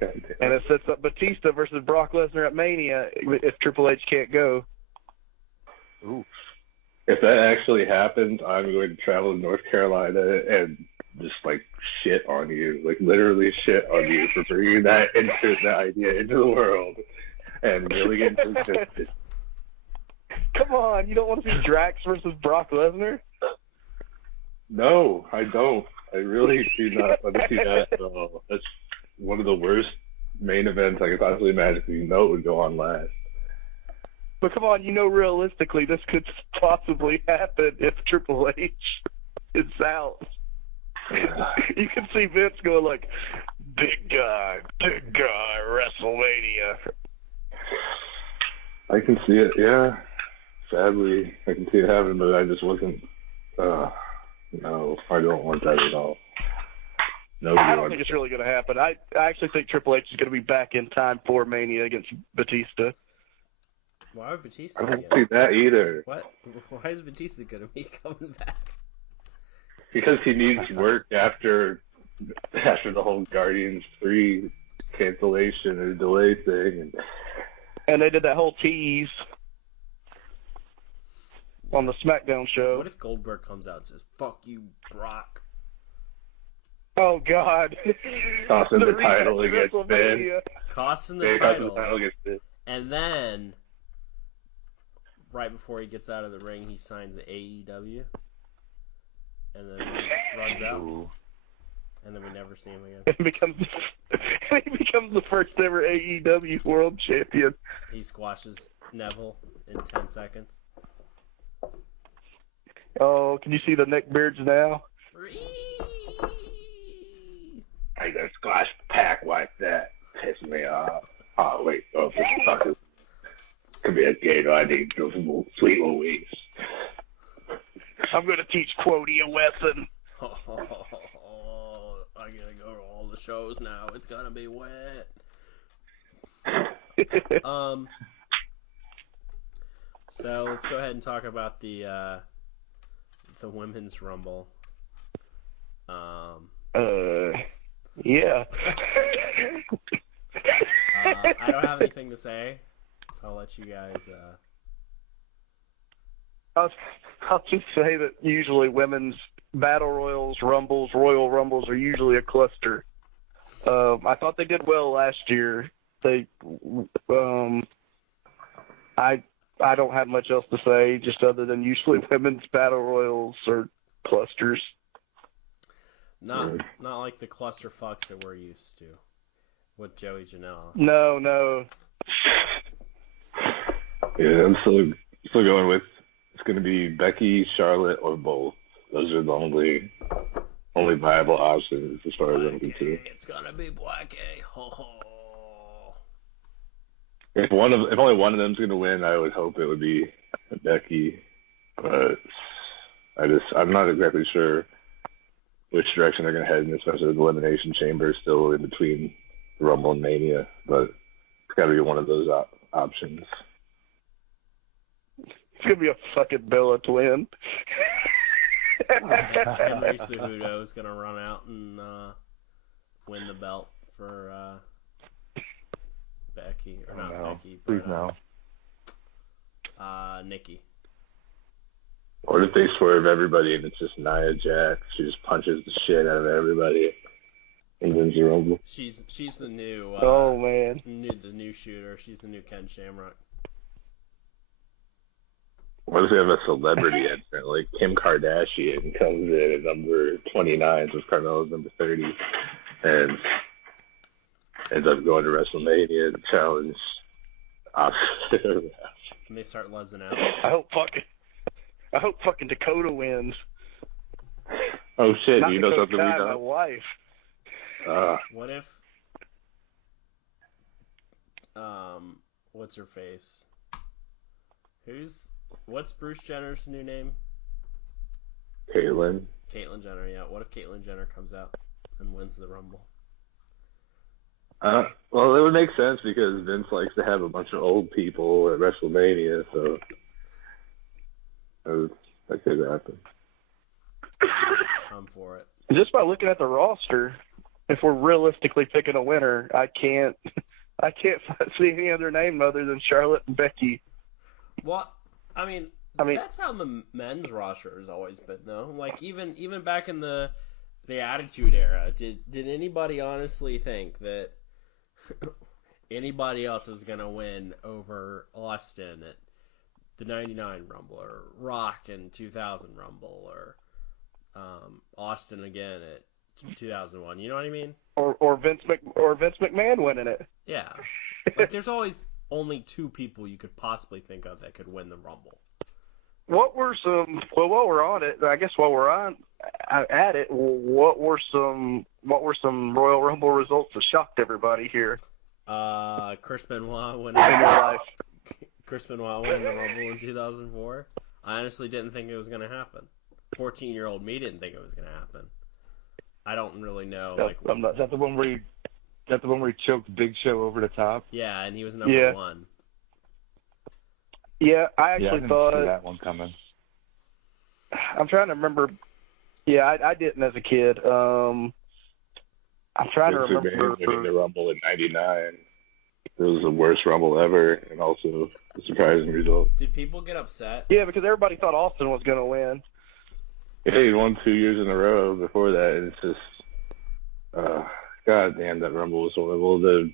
And it sets up Batista versus Brock Lesnar at Mania if Triple H can't go. Ooh. If that actually happens, I'm going to travel to North Carolina and just like shit on you, like literally shit on you for bringing that idea into the world and really get into it. Come on, you don't want to see Drax versus Brock Lesnar? No, I don't. I really do not want to see that at all. That's one of the worst main events I could possibly imagine. You know it would go on last. But come on, realistically, this could possibly happen if Triple H is out. You can see Vince going like, big guy, WrestleMania. I can see it, yeah. Sadly, I can see it happen, but I just wasn't. No, I don't want that at all. I don't think it's really going to happen. I actually think Triple H is going to be back in time for Mania against Batista. Why would Batista? I don't see that either. What? Why is Batista going to be coming back? Because he needs work after the whole Guardians 3 cancellation or delay thing. And they did that whole tease on the SmackDown show. What if Goldberg comes out and says, "Fuck you, Brock"? Oh, God. Tossing the title against Ben. Costing the title. And then, right before he gets out of the ring, he signs AEW. And then he just runs out. Ooh. And then we never see him again. He becomes the first ever AEW World Champion. He squashes Neville in 10 seconds. Oh, can you see the neck beards now? I don't squash Pac like that. Piss me off. Oh, wait. Oh, this fucker. Could be a gator. I need some sweet weeks. I'm going to teach Quody a lesson. I gotta go to all the shows now. It's gonna be wet. So let's go ahead and talk about the women's rumble. Yeah. I don't have anything to say, so I'll let you guys. I'll just say that usually women's battle royals, rumbles, royal rumbles are usually a cluster. I thought they did well last year. I don't have much else to say, just other than usually women's battle royals are clusters. Not like the cluster fucks that we're used to with Joey Janela. No. Yeah, I'm still going with it's going to be Becky, Charlotte, or both. Those are the only viable options as far as I'm concerned. It's gonna be Blackie. Ho ho. If only one of them's going to win, I would hope it would be Becky. But I'm not exactly sure which direction they're going to head in, especially with the Elimination Chamber still in between Rumble and Mania. But it's got to be one of those options. It's going to be a fucking Bella twin. Henry Cejudo is going to run out and win the belt for Becky. Or not Becky, but please no. Nikki. Or if they swerve everybody and it's just Nia Jax, she just punches the shit out of everybody and wins the Rumble. She's the new oh man, the new shooter. She's the new Ken Shamrock. What if we have a celebrity entrant like Kim Kardashian comes in at number 29, so Carmelo's number 30, and ends up going to WrestleMania to challenge Oscar. And they start lezzing out. I hope fucking Dakota wins. Oh shit! Not You know Dakota something we Kai, my know? wife. What if, what's her face? What's Bruce Jenner's new name? Caitlyn. Caitlyn Jenner, yeah. What if Caitlyn Jenner comes out and wins the Rumble? Well, it would make sense because Vince likes to have a bunch of old people at WrestleMania, so that could happen. I'm for it. Just by looking at the roster, if we're realistically picking a winner, I can't see any other name other than Charlotte and Becky. Well, I mean that's how the men's roster has always been, though. Like even back in the Attitude Era, did anybody honestly think that anybody else was gonna win over Austin at the '99 Rumble, or Rock in 2000 Rumble, or Austin again at 2001? You know what I mean? Or Vince McMahon winning it. Yeah. Like there's always only two people you could possibly think of that could win the Rumble. While we're on it, I guess while we're at it, what were some Royal Rumble results that shocked everybody here? Chris Benoit winning in your life. Chris Benoit winning the Rumble in 2004. I honestly didn't think it was going to happen. 14-year-old me didn't think it was going to happen. I don't really know. Is that the one where he choked Big Show over the top? Yeah, and he was number one. Yeah, I actually thought see that one coming. I'm trying to remember. Yeah, I didn't as a kid. I'm trying to remember. Winning the Rumble in '99. It was the worst Rumble ever, and also a surprising result. Did people get upset? Yeah, because everybody thought Austin was going to win. Yeah, he won 2 years in a row before that, and it's just, God damn, that Rumble was horrible. The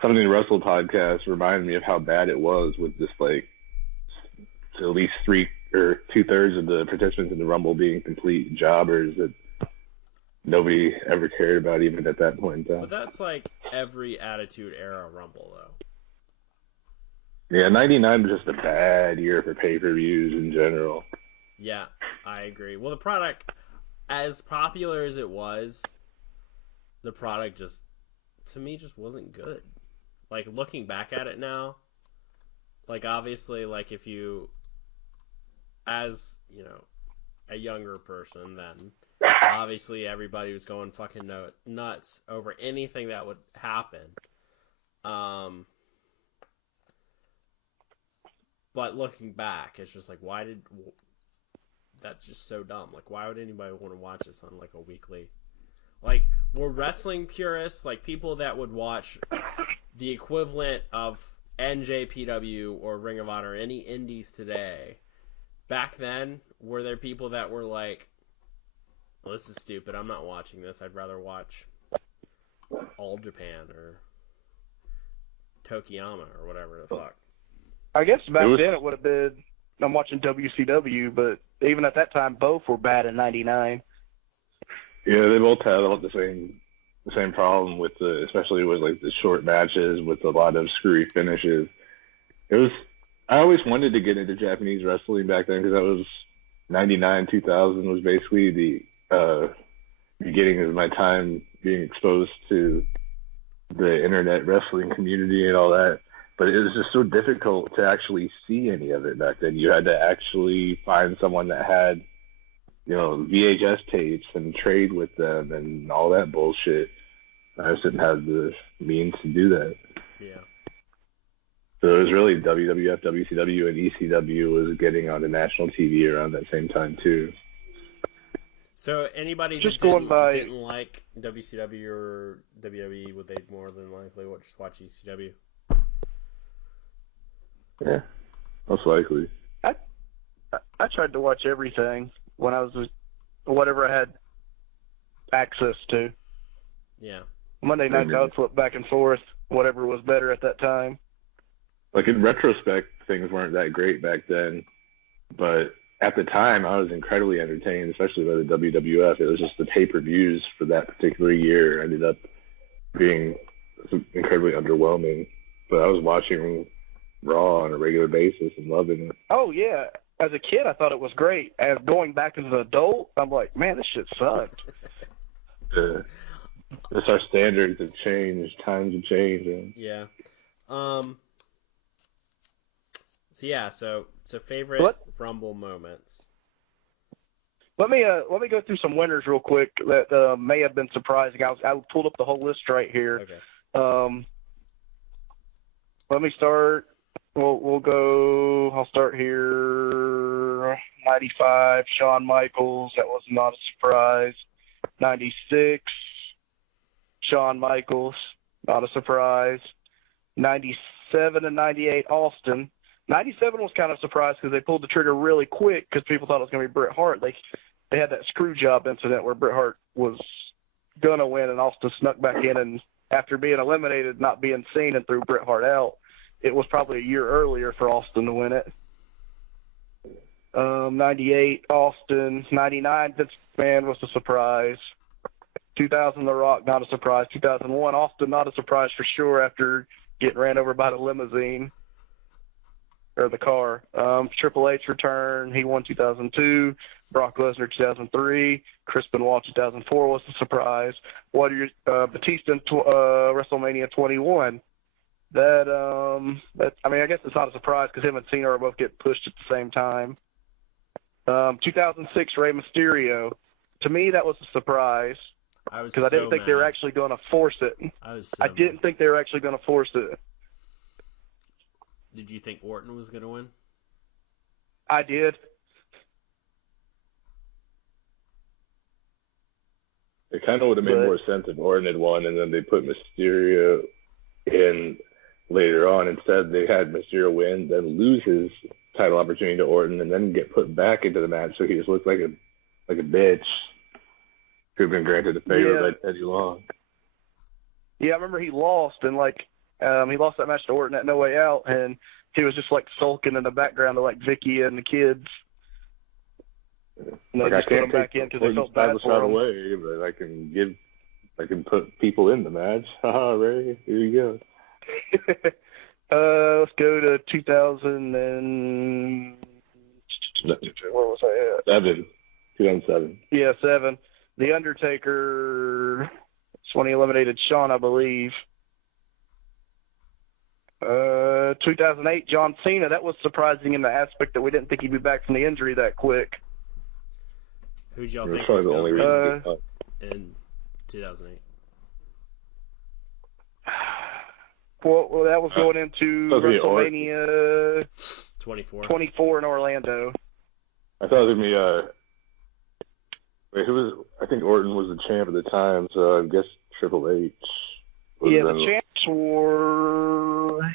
Something Russell podcast reminded me of how bad it was with just like at least 3 or 2/3 of the participants in the Rumble being complete jobbers that nobody ever cared about even at that point in time. But that's like every Attitude Era Rumble, though. Yeah, '99 was just a bad year for pay-per-views in general. Yeah, I agree. Well, the product, as popular as it was, the product just, to me, just wasn't good. Like, looking back at it now, like, obviously, like, if you, as, you know, a younger person then, obviously everybody was going fucking nuts over anything that would happen. But looking back, it's just like, that's just so dumb. Like, why would anybody want to watch this on, like, a weekly? Like, we're wrestling purists, like, people that would watch the equivalent of NJPW or Ring of Honor, any indies today. Back then, were there people that were like, well, this is stupid, I'm not watching this, I'd rather watch All Japan or Tokiyama or whatever the fuck. I guess back then it would have been, I'm watching WCW, but even at that time, both were bad in '99. Yeah, they both had the same problem with especially with like the short matches with a lot of screwy finishes. I always wanted to get into Japanese wrestling back then because that was '99, 2000 was basically the beginning of my time being exposed to the internet wrestling community and all that. But it was just so difficult to actually see any of it back then. You had to actually find someone that had, you know, VHS tapes and trade with them and all that bullshit. I just didn't have the means to do that. Yeah. So it was really WWF, WCW, and ECW was getting on the national TV around that same time too. So anybody just that didn't like WCW or WWE, would they more than likely just watch ECW? Yeah, most likely. I tried to watch everything when I was whatever I had access to. Yeah. Monday nights I would flip back and forth, whatever was better at that time. Like in retrospect, things weren't that great back then, but at the time I was incredibly entertained, especially by the WWF. It was just the pay-per-views for that particular year ended up being it's incredibly underwhelming. But I was watching Raw on a regular basis and loving it. Oh, yeah. As a kid, I thought it was great. As going back as an adult, I'm like, man, this shit sucked. Just our standards have changed. Times have changed. And Yeah. So favorite Rumble moments. Let me go through some winners real quick that may have been surprising. I pulled up the whole list right here. Okay. Let me start. We'll go. I'll start here. 95, Shawn Michaels. That was not a surprise. 96, Shawn Michaels. Not a surprise. 97 and 98, Austin. 97 was kind of surprised because they pulled the trigger really quick because people thought it was going to be Bret Hart. They had that screw job incident where Bret Hart was going to win and Austin snuck back in, and after being eliminated, not being seen, and threw Bret Hart out. It was probably a year earlier for Austin to win it. 98, Austin. 99, Vince McMahon was a surprise. 2000, The Rock, not a surprise. 2001, Austin, not a surprise for sure after getting ran over by the limousine. Or the car. Triple H return. He won 2002. Brock Lesnar 2003. Chris Benoit 2004 was a surprise. Batista in WrestleMania 21. I guess it's not a surprise because him and Cena are both getting pushed at the same time. 2006 Rey Mysterio. To me, that was a surprise because I didn't think they were actually going to force it. I didn't think they were actually going to force it. Did you think Orton was going to win? I did. It kind of would have made more sense if Orton had won, and then they put Mysterio in later on. Instead, they had Mysterio win, then lose his title opportunity to Orton, and then get put back into the match, so he just looked like a bitch who'd been granted a favor by Teddy Long. Yeah, I remember he lost, and he lost that match to Orton at No Way Out, and he was just sulking in the background to Vicky and the kids. And they just put him back in because they felt bad for him. Away, but I can put people in the match. Haha, Ray, here you go. Let's go to 2000 and where was I at? 2007. Yeah, 7. The Undertaker. It's when he eliminated Shawn, I believe. 2008, John Cena. That was surprising in the aspect that we didn't think he'd be back from the injury that quick. Who'd y'all think was going to win in 2008? Well, that was going into WrestleMania 24 in Orlando. I thought it was going to be I think Orton was the champ at the time, so I guess Triple H. Yeah, the champs were... I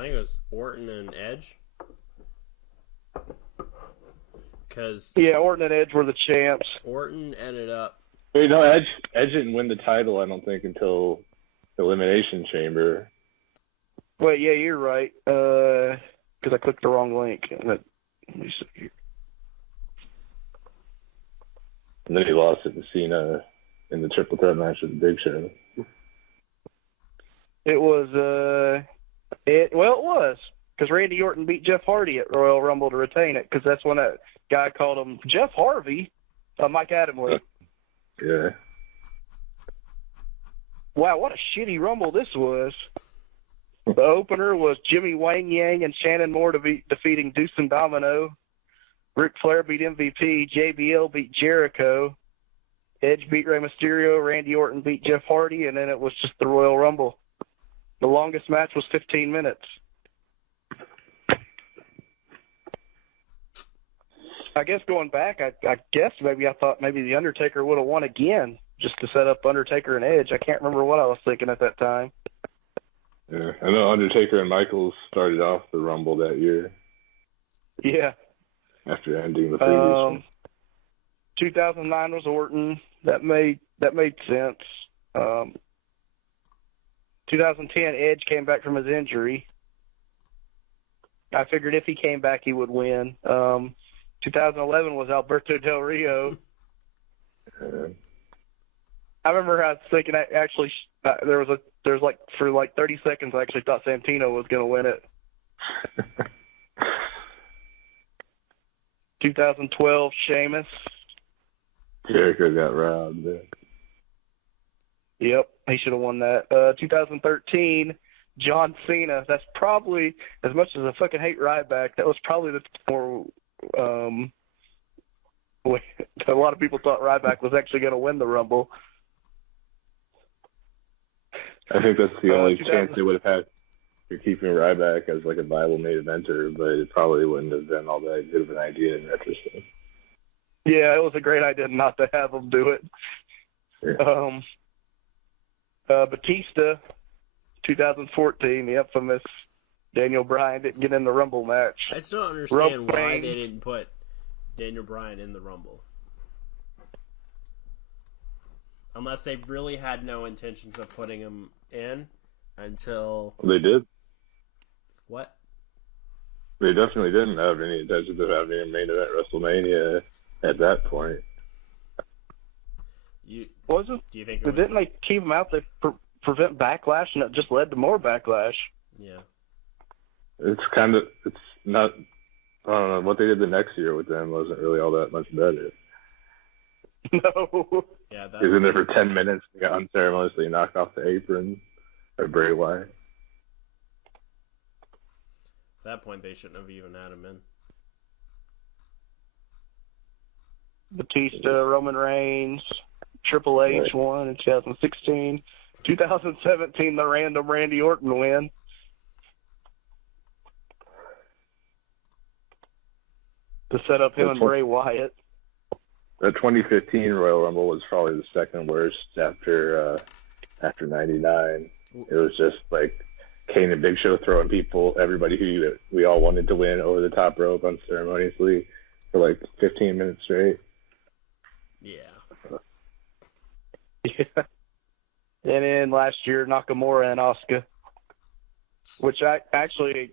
think it was Orton and Edge. Yeah, Orton and Edge were the champs. Orton ended up... Wait, no, Edge didn't win the title, I don't think, until Elimination Chamber. Wait, yeah, you're right. Because I clicked the wrong link. Let me see here. And then he lost it to Cena in the triple threat match with the Big Show. It was, it was, because Randy Orton beat Jeff Hardy at Royal Rumble to retain it, because that's when that guy called him Jeff Harvey, Mike Adamle. Yeah. Wow, what a shitty Rumble this was. The opener was Jimmy Wang Yang and Shannon Moore defeating Deuce and Domino. Ric Flair beat MVP. JBL beat Jericho. Edge beat Rey Mysterio. Randy Orton beat Jeff Hardy, and then it was just the Royal Rumble. The longest match was 15 minutes. I guess going back, I thought maybe The Undertaker would have won again just to set up Undertaker and Edge. I can't remember what I was thinking at that time. Yeah, I know Undertaker and Michaels started off the Rumble that year. Yeah. After ending the previous one. 2009 was Orton. That made sense. 2010, Edge came back from his injury. I figured if he came back, he would win. 2011 was Alberto Del Rio. I remember I was thinking there's like for like 30 seconds I actually thought Santino was going to win it. 2012 Sheamus. Jericho got robbed. Yeah. Yep, he should have won that. 2013 John Cena. That's probably, as much as I fucking hate Ryback, that was probably the more. A lot of people thought Ryback was actually going to win the Rumble. I think that's the only chance they would have had for keeping Ryback as like a viable main eventer, but it probably wouldn't have been all that good of an idea in retrospect. Yeah, it was a great idea not to have him do it. Yeah. Batista, 2014, the infamous Daniel Bryan didn't get in the Rumble match. I still don't understand why they didn't put Daniel Bryan in the Rumble. Unless they really had no intentions of putting him in until... They did. What? They definitely didn't have any intentions of having a main event WrestleMania at that point. Wasn't? Do you think didn't they keep him out to prevent backlash, and it just led to more backlash? Yeah. It's not... I don't know. What they did the next year with them wasn't really all that much better. No. Yeah, he was in there for 10 minutes and got unceremoniously knocked off the apron by Bray Wyatt. At that point, they shouldn't have even had him in. Batista, Roman Reigns, Triple H won in 2016. 2017, the random Randy Orton win. To set up him and Bray Wyatt. The 2015 Royal Rumble was probably the second worst after 99. It was just like Kane and Big Show throwing everybody who we all wanted to win over the top rope unceremoniously for like 15 minutes straight. Yeah. Yeah. And then last year, Nakamura and Asuka, which the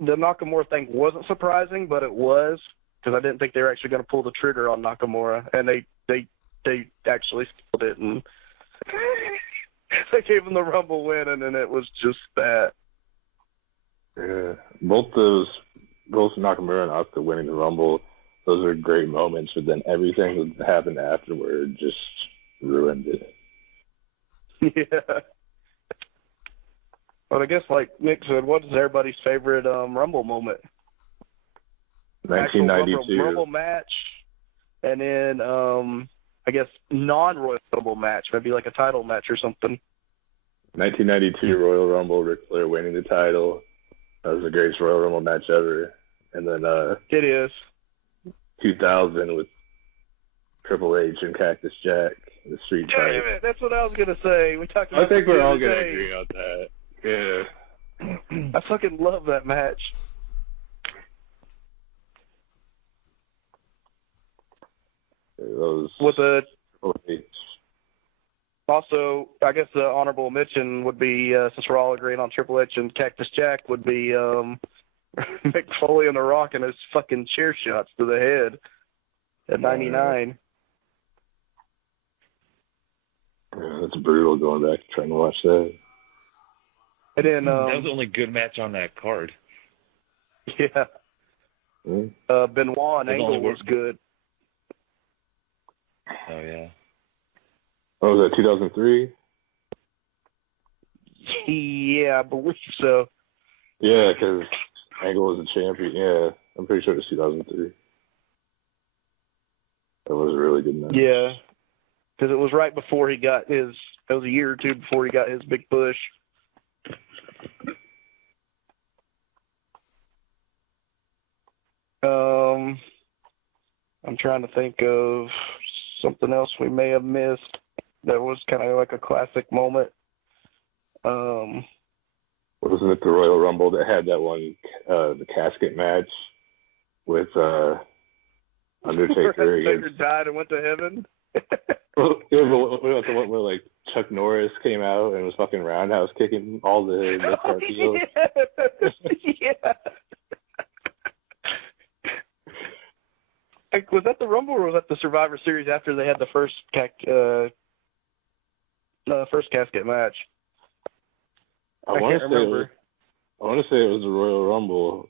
Nakamura thing wasn't surprising, but it was, because I didn't think they were actually going to pull the trigger on Nakamura, and they actually still didn't. They gave him the Rumble win, and then it was just that. Yeah, both Nakamura and Asuka winning the Rumble, those are great moments, but then everything that happened afterward just ruined it. Yeah. But I guess, like Nick said, what is everybody's favorite Rumble moment? 1992 Rumble match, and then I guess non-Royal Rumble match, maybe like a title match or something. 1992 Royal Rumble, Ric Flair winning the title. That was the greatest Royal Rumble match ever. And then it is 2000 with Triple H and Cactus Jack, the street fight. Damn it, that's what I was gonna say. We talked about. I think we're all gonna agree on that. Yeah. I fucking love that match. Those with a also, I guess the honorable mention would be, since we're all agreeing on Triple H and Cactus Jack, would be Mick Foley and The Rock and his fucking chair shots to the head at 99. Yeah, that's brutal going back trying to watch that. And then that was the only good match on that card. Yeah. Benoit and Angle was good. Oh, yeah. Oh, was that 2003? Yeah, I believe so. Yeah, because Angle was a champion. Yeah, I'm pretty sure it was 2003. That was a really good match. Yeah, because it was right before he got his, it was a year or two before he got his big push. I'm trying to think of something else we may have missed that was kind of like a classic moment. Wasn't it the Royal Rumble that had that one, the casket match with Undertaker? Undertaker died and went to heaven. Well, it was the one where like Chuck Norris came out and was fucking roundhouse kicking all the people. Yeah. Like, was that the Rumble or was that the Survivor Series after they had the first first casket match? I I want can't to say remember. I want to say it was the Royal Rumble.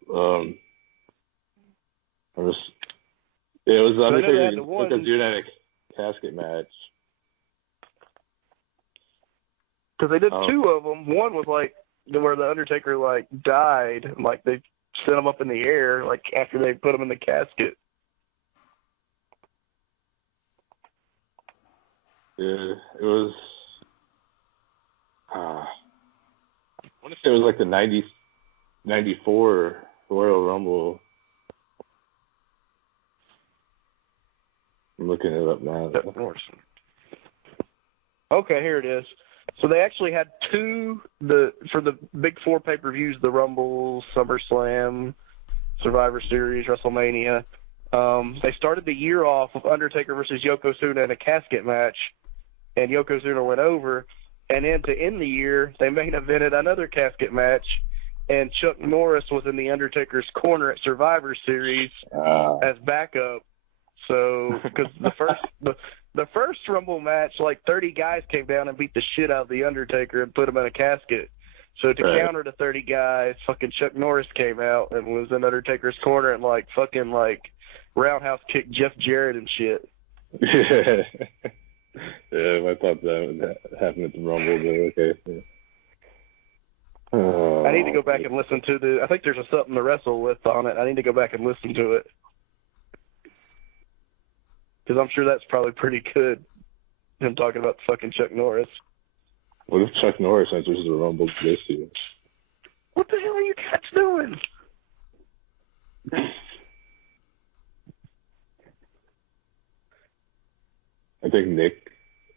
It was I know they Undertaker had the one- doing that in a casket match. Because they did Oh. two of them. One was like where the Undertaker like died, like they sent him up in the air, like after they put him in the casket. Yeah, it was. I want to say it was like the 94 Royal Rumble. I'm looking it up now. Of course. Okay, here it is. So they actually had two for the big four pay-per-views: the Rumble, SummerSlam, Survivor Series, WrestleMania. They started the year off with Undertaker versus Yokozuna in a casket match, and Yokozuna went over. And then to end the year, they main evented another casket match, and Chuck Norris was in the Undertaker's corner at Survivor Series as backup. So, because the first Rumble match, like 30 guys came down and beat the shit out of the Undertaker and put him in a casket. So to counter the 30 guys, fucking Chuck Norris came out and was in Undertaker's corner and like fucking like roundhouse kicked Jeff Jarrett and shit. Yeah, I thought that would happen at the Rumble, but okay. I need to go back and listen to I think there's a something to wrestle with on it. I need to go back and listen to it. Because I'm sure that's probably pretty good, him talking about fucking Chuck Norris. What if Chuck Norris enters the Rumble this year? What the hell are you cats doing? I think Nick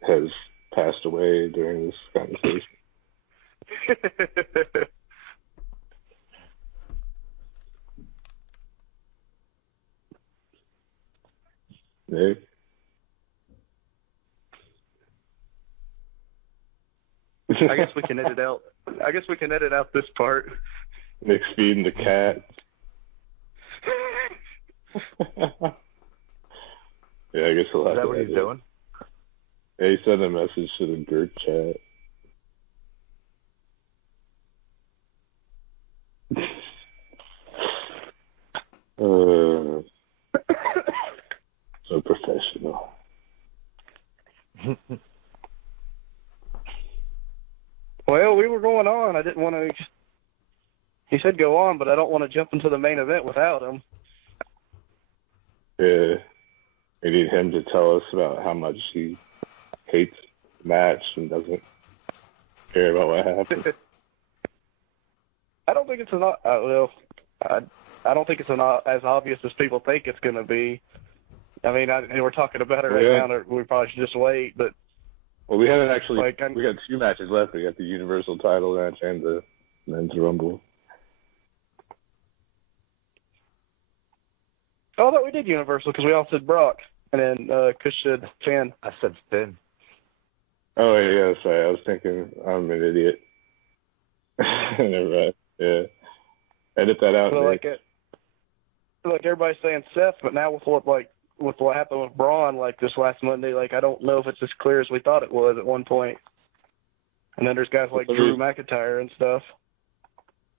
has passed away during this conversation. Nick? I guess we can edit out. I guess we can edit out this part. Nick's feeding the cat. Yeah, I guess he'll have Is that to what he's edit. doing? Yeah, he sent a message to the group chat. So professional. Well, we were going on. I didn't want to. He said go on, but I don't want to jump into the main event without him. Yeah, we need him to tell us about how much he hates the match and doesn't care about what happened. I don't think it's I don't think it's as obvious as people think it's going to be. I mean, we're talking about it right now. We probably should just wait, but. Well, we haven't actually. We got two matches left. We got the Universal title match and the Men's Rumble. Oh, I thought we did Universal because we all said Brock, and then Kush said Finn. I said Finn. Oh, yeah, sorry. I was thinking I'm an idiot. Never mind. Yeah. Edit that out, So Nick. like everybody's saying Seth, but now with what happened with Braun, like this last Monday, like I don't know if it's as clear as we thought it was at one point. And then there's guys like Drew McIntyre and stuff.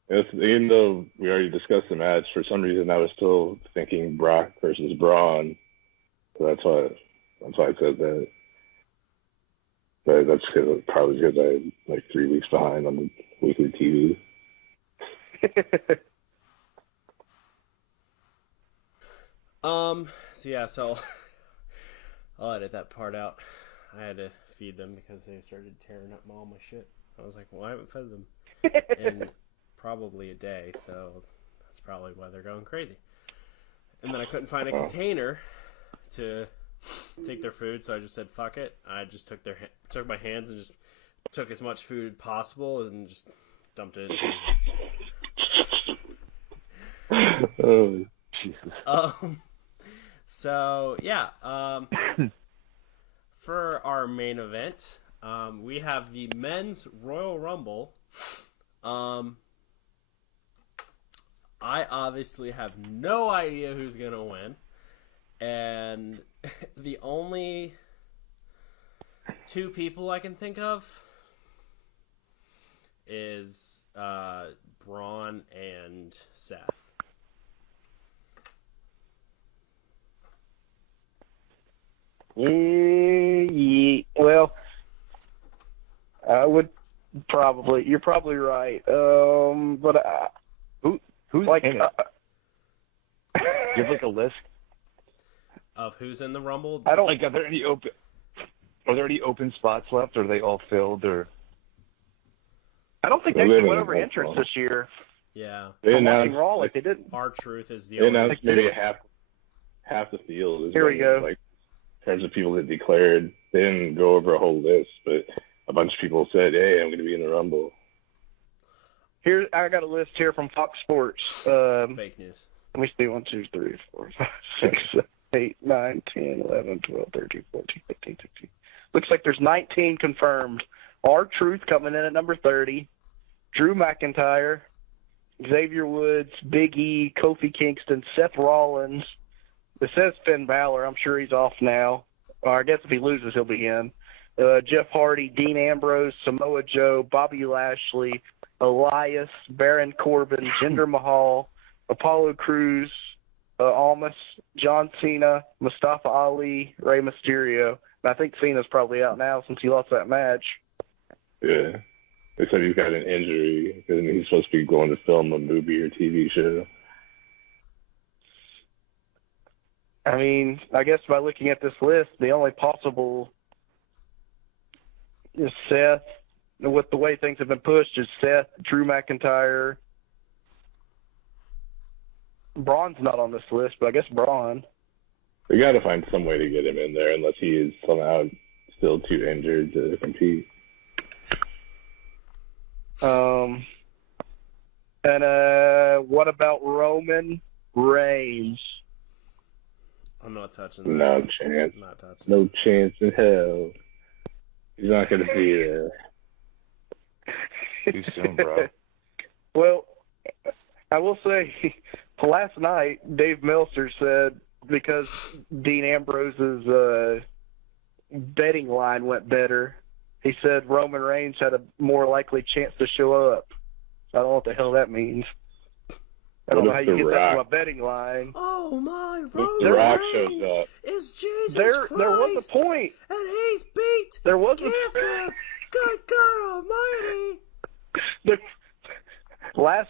Yes, even though we already discussed the match, for some reason I was still thinking Brock versus Braun. So that's why I said that. But that's probably because I'm like 3 weeks behind on the weekly TV. So I'll edit that part out. I had to feed them because they started tearing up all my shit. I was like, well, I haven't fed them in probably a day, so that's probably why they're going crazy. And then I couldn't find a container to take their food, so I just said, fuck it. I just took my hands and just took as much food as possible and just dumped it into Oh, Jesus. So, yeah. For our main event, we have the Men's Royal Rumble. I obviously have no idea who's going to win. And the only two people I can think of is Braun and Seth. Well, I would probably. You're probably right. But Who's like, in it? Do you have like a list? Of who's in the Rumble? I don't. Like, are there any open spots left? Or are they all filled? Or I don't think Well, they they actually went didn't over vote entrance for this year. Yeah. They I'm watching announced, Raw like they didn't. R-Truth is the they only... announced maybe half the field. Is Here we go. Like, in terms of people that declared, they didn't go over a whole list, but a bunch of people said, "Hey, I'm going to be in the Rumble." Here, I got a list here from Fox Sports. Fake news. Let me see. 1, 2, 3, 4, 5, 6, 7, 8, 9, 10, 11, 12, 13, 14, 15, 16. Looks like there's 19 confirmed. R-Truth coming in at number 30. Drew McIntyre, Xavier Woods, Big E, Kofi Kingston, Seth Rollins. It says Finn Balor. I'm sure he's off now. Or I guess if he loses, he'll be in. Jeff Hardy, Dean Ambrose, Samoa Joe, Bobby Lashley, Elias, Baron Corbin, Jinder Mahal, Apollo Crews, Almas, John Cena, Mustafa Ali, Rey Mysterio. And I think Cena's probably out now since he lost that match. Yeah. They said he's got an injury and he's supposed to be going to film a movie or TV show. I mean, I guess by looking at this list, the only possible is Seth. With the way things have been pushed, is Seth, Drew McIntyre. Braun's not on this list, but I guess Braun. They got to find some way to get him in there unless he is somehow still too injured to compete. What about Roman Reigns? I'm not touching that. No chance. Not touching No chance in hell. He's not going to be there. too soon, bro. Well, I will say, last night, Dave Meltzer said because Dean Ambrose's betting line went better, he said Roman Reigns had a more likely chance to show up. I don't know what the hell that means. I don't know how you get that from a betting line. Oh my, The Rock shows up. is Jesus There was a point. and he's beat There was cancer. Good God Almighty! Last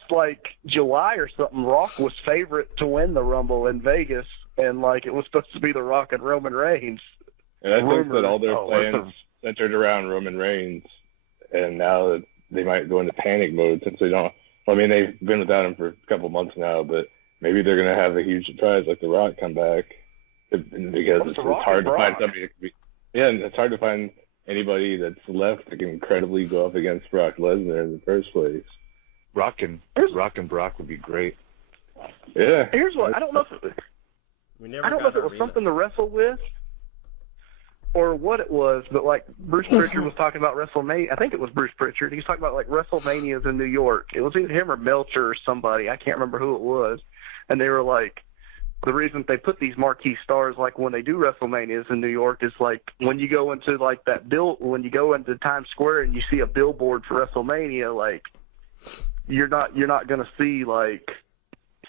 July or something, Rock was favorite to win the Rumble in Vegas, and it was supposed to be The Rock and Roman Reigns. And I think that all their plans centered around Roman Reigns, and now that they might go into panic mode since they don't. Well, I mean, they've been without him for a couple months now, but maybe they're going to have a huge surprise like The Rock come back because it's hard to find somebody that could be. Yeah, and it's hard to find anybody that's left that can credibly go up against Brock Lesnar in the first place. Rock and Brock would be great. Yeah. Here's what I don't know if it was something to wrestle with or what it was, but Bruce Pritchard was talking about WrestleMania. I think it was Bruce Pritchard. He was talking about WrestleManias in New York. It was either him or Meltzer or somebody. I can't remember who it was. And they were the reason they put these marquee stars when they do WrestleManias in New York is when you go into when you go into Times Square and you see a billboard for WrestleMania, you're not going to see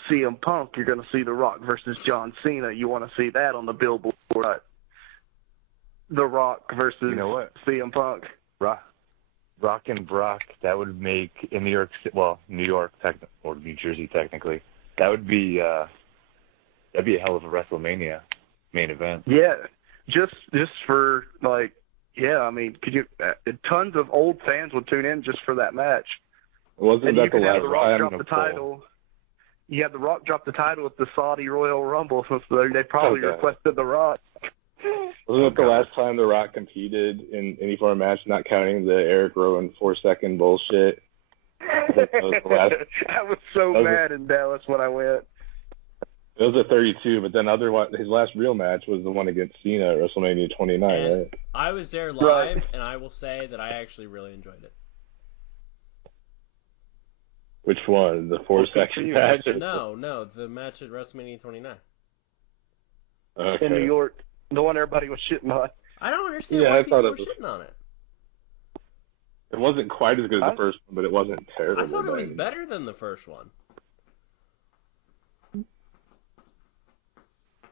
CM Punk. You're going to see The Rock versus John Cena. You want to see that on the billboard. The Rock versus CM Punk. Rock and Brock, that would make in New York, or New Jersey technically, that would be that'd be a hell of a WrestleMania main event. Yeah, just for I mean, could you? Tons of old fans would tune in just for that match. Wasn't and that you could the have last The Rock drop time the title. You had The Rock drop the title at the Saudi Royal Rumble, so they probably requested The Rock. Wasn't it the last time The Rock competed in any form of match, not counting the Eric Rowan 4-second bullshit? I was so mad in Dallas when I went. It was at 32, but then his last real match was the one against Cena at WrestleMania 29, and right? I was there live, and I will say that I actually really enjoyed it. Which one? The 4-second match? No, the match at WrestleMania 29. Okay. In New York. The one everybody was shitting on. I don't understand Yeah, why I thought people are it was. shitting on it. It wasn't quite as good as the first one, but it wasn't terrible. I thought it by was any better than the first one.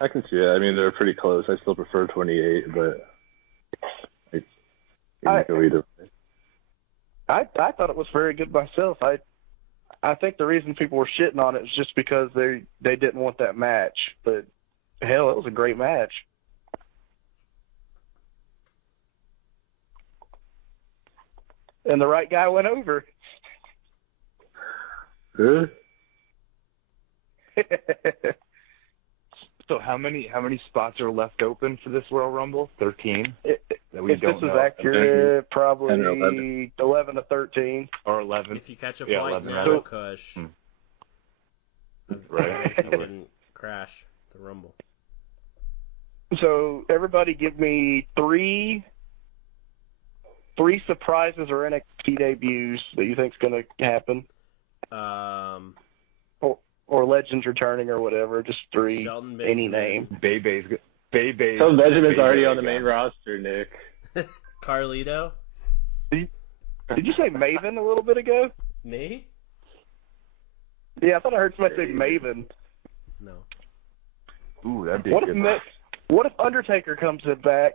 I can see it. I mean, they're pretty close. I still prefer 28, but you can go either way. I thought it was very good myself. I think the reason people were shitting on it is just because they didn't want that match. But hell, it was a great match. And the right guy went over. Huh? So how many spots are left open for this Royal Rumble? 13. That we If don't this is know. accurate, probably 10 or 11 to 13. Or 11. If you catch a Yeah, flight 11 now, rather. Kush, Right. you can crash the Rumble. So everybody give me three surprises or NXT debuts that you think's going to happen. Or legends returning or whatever. Just three. Shelton Any Benjamin. name. Bebe. So Benjamin's already on the main roster, Nick. Carlito? Did you say Maven a little bit ago? Me? Yeah, I thought I heard somebody say Maven. No. Ooh, that'd be What good. if Undertaker comes back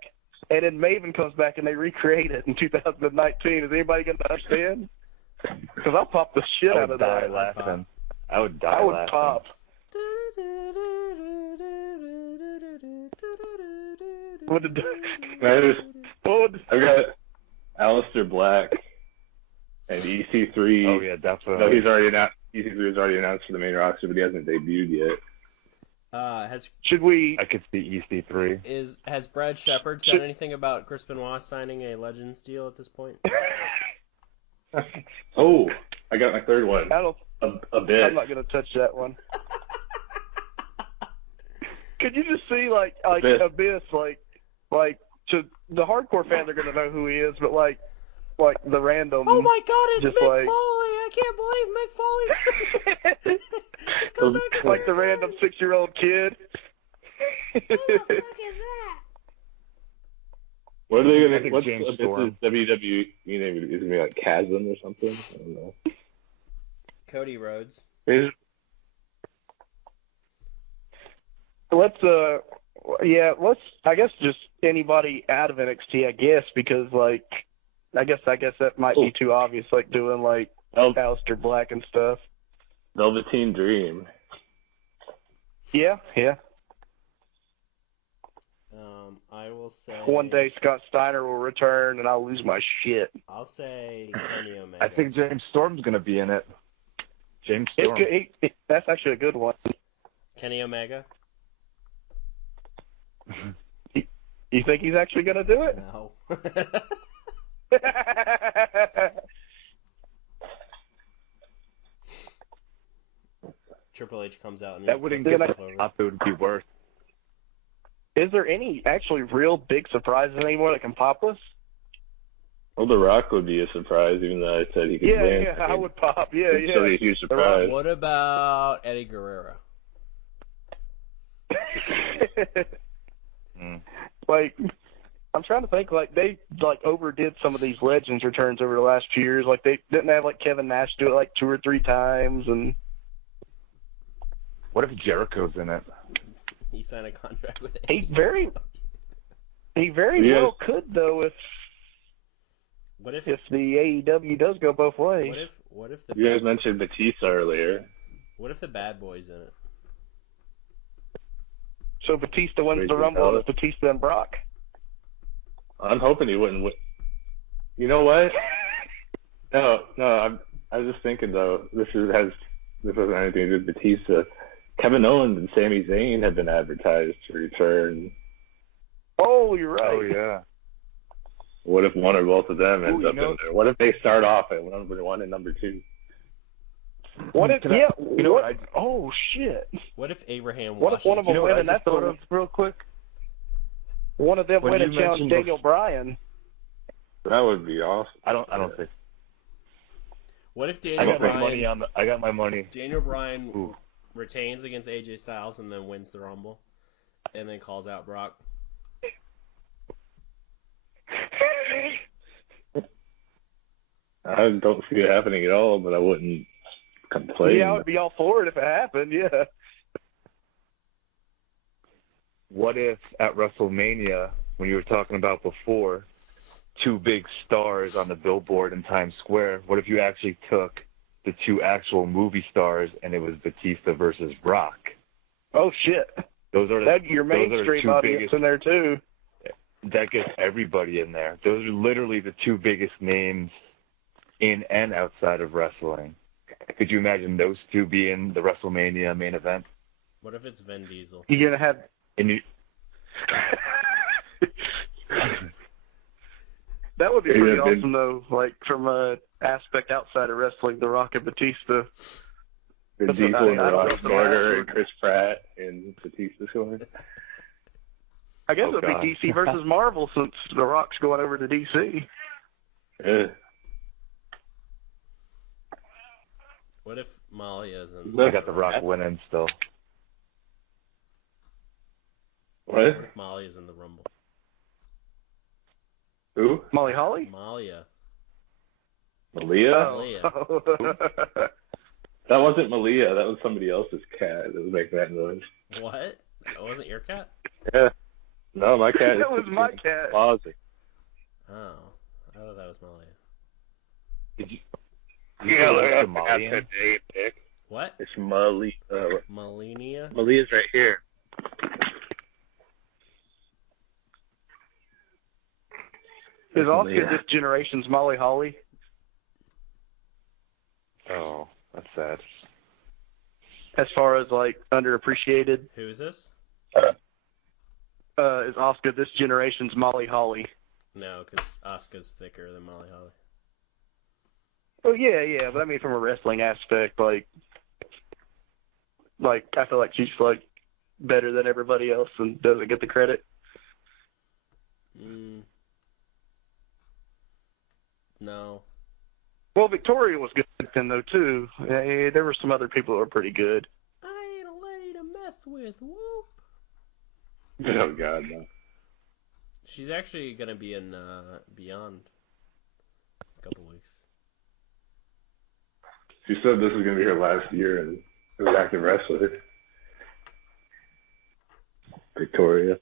and then Maven comes back and they recreate it in 2019? Is anybody going to understand? Because I'll pop the shit I out would of die that. laughing. I would die I would laughing. pop. What did? I've got Aleister Black and EC3. Oh yeah, definitely. No, he's already announced. EC3 is already announced for the main roster, but he hasn't debuted yet. Should we? I could see EC3. Has Brad Shepard said anything about Chris Benoit signing a Legends deal at this point? Oh, I got my third one. A bit. I'm not gonna touch that one. Could you just see like Abyss like to the hardcore fans are gonna know who he is, but like the random. Oh my God! It's just Mick like, Foley! I can't believe Mick Foley's. Let's go back to like the random 6-year-old kid. Who the fuck is that? What are they I gonna? think What's James Abyss's Storm. WWE name? Is it gonna be like Chasm or something? I don't know. Cody Rhodes. Let's I guess just anybody out of NXT, I guess, because like I guess that might be too obvious, like doing like Aleister Black and stuff. Velveteen Dream. Yeah. I will say. One day Scott Steiner will return and I'll lose my shit. I'll say Kenny Omega. I think James Storm's gonna be in it. James Storm. That's actually a good one. Kenny Omega. You think he's actually gonna do it? No. Triple H comes out and That wouldn't get up. It would be worse. Is there any actually real big surprises anymore that can pop us? Well, The Rock would be a surprise, even though I said he could win. Yeah, I would pop. Yeah. It'd still be a huge surprise. What about Eddie Guerrero? Like, I'm trying to think. Like they overdid some of these Legends returns over the last few years. Like they didn't have like Kevin Nash do it like 2 or 3 times. And what if Jericho's in it? He signed a contract with He very well could though if the AEW does go both ways. What if the you guys mentioned Batista earlier? What if the Bad Boy's in it? So Batista wins the Rumble and it's Batista and Brock? I'm hoping he wouldn't win. You know what? No. I was just thinking though. This wasn't anything to do with Batista. Kevin Owens and Sami Zayn have been advertised to return. Oh, you're right. Oh yeah. What if one or both of them ends up in there? What if they start off at number 1 and number 2? What if? Oh shit! What if Abraham? What if one of them win and that's thought of real quick? One of them win and challenge Daniel Bryan. That would be awesome. I don't think. What if Daniel Bryan? I got my money. Daniel Bryan retains against AJ Styles and then wins the Rumble, and then calls out Brock. I don't see it happening at all, but I wouldn't complain. Yeah, I would be all for it if it happened. Yeah. What if at WrestleMania, when you were talking about before, two big stars on the billboard in Times Square, what if you actually took the two actual movie stars and it was Batista versus Rock? Oh shit. That'd get your mainstream audience in there too. That gets everybody in there. Those are literally the two biggest names in and outside of wrestling. Could you imagine those two being the WrestleMania main event? What if it's Vin Diesel? You're gonna have. That would be pretty awesome, though. Like from a aspect outside of wrestling, The Rock and Batista. Vin Diesel and The Rock Carter and Chris Pratt and Batista going. I guess it would be DC versus Marvel since The Rock's going over to DC. Yeah. What if Malia's in? I got The Rock winning still. What? What if Malia's in the Rumble? Who? Molly Holly? Malia. Malia? Malia. Oh. That wasn't Malia. That was somebody else's cat that was making that noise. What? That wasn't your cat? Yeah. No, my cat. That was my cat. Pausing. Oh. I thought that was Malia. Did you? Yeah, look at Somalian? that name, Nick. What? It's Malia. Malinia? Malia's right here. Is Oscar this generation's Molly Holly? Oh, that's sad. As far as like underappreciated, Who is this? is Oscar this generation's Molly Holly? No, because Asuka's thicker than Molly Holly. Oh yeah, but I mean from a wrestling aspect, like I feel like she's like better than everybody else and doesn't get the credit. No. Well, Victoria was good then though too. There were some other people that were pretty good. I ain't a lady to mess with. Whoop. Oh God, no. She's actually gonna be in Beyond a couple weeks. She said this is gonna be her last year as an active wrestler. Victoria.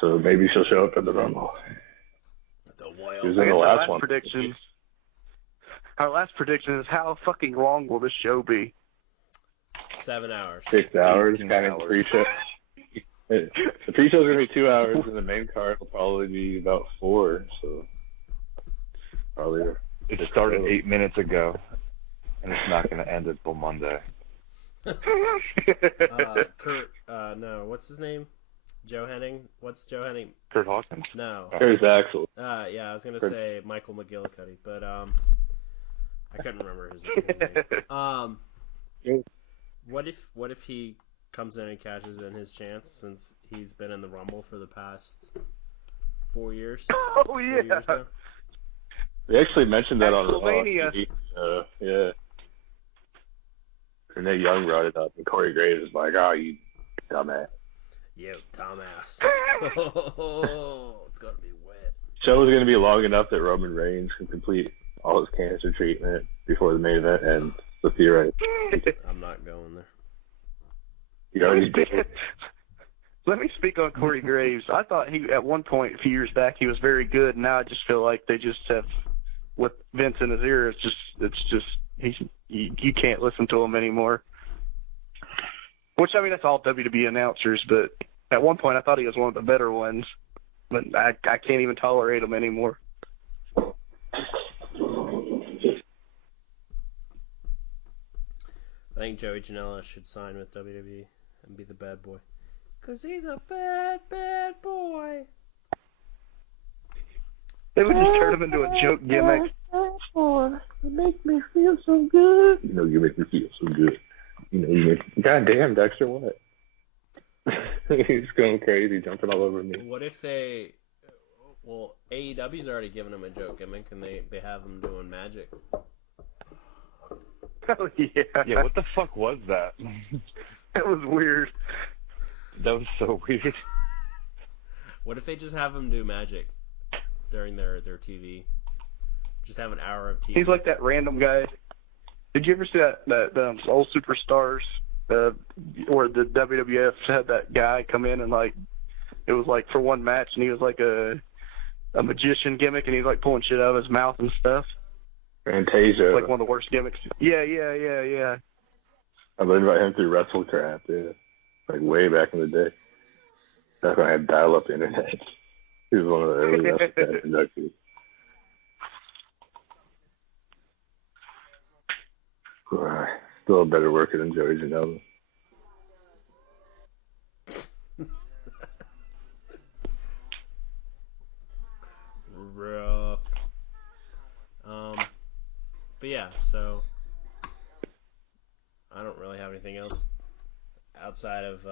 So maybe she'll show up at the Rumble. The She was Royal. in the last one. Our last prediction is how fucking long will this show be? 7 hours. 6 hours, 18 kind of hours. pre-show. The pre-show's gonna be 2 hours, and the main card will probably be about 4. So probably. It started 8 minutes ago, and it's not going to end until Monday. Kurt, no, what's his name? Joe Henning? What's Joe Henning? Kurt Hawkins? No. There's Axel. Yeah, I was gonna Kurt. say Michael McGillicuddy, but I couldn't remember his name. What if he comes in and cashes in his chance since he's been in the Rumble for the past 4 years? Oh 4 years yeah. now? They actually mentioned that on WrestleMania. TV. Yeah. Renee Young brought it up, and Corey Graves is like, "Oh, you dumbass." You dumbass. It's gonna be wet. Show is going to be long enough that Roman Reigns can complete all his cancer treatment before the main event ends. So theoretically, I'm not going there. he already did. Let me speak on Corey Graves. I thought he, at one point a few years back, he was very good. And now I just feel like they just have, with Vince in his ear, you can't listen to him anymore. Which, I mean, that's all WWE announcers, but at one point I thought he was one of the better ones. But I can't even tolerate him anymore. I think Joey Janela should sign with WWE and be the bad boy. 'Cause he's a bad, bad boy. They would just turn him into a joke gimmick. You make me feel so good. You know, you make me feel so good. You know, you make. Goddamn, Dexter, what? He's going crazy, jumping all over me. What if they... Well, AEW's already given him a joke gimmick, and they have him doing magic. Oh, yeah. Yeah, what the fuck was that? That was weird. That was so weird. What if they just have him do magic during their TV Just have an hour of TV. He's like that random guy. Did you ever see that old Superstars where the WWF had that guy come in and like it was like for one match and he was like a magician gimmick and he's like pulling shit out of his mouth and stuff. Fantasia. Like one of the worst gimmicks. Yeah. I learned about him through WrestleCraft, yeah. Like way back in the day. That's when I had dial-up internet. He was one of the early WrestleCraft inductees. Still a better worker than Joey Janela. Rough. But yeah, so I don't really have anything else outside of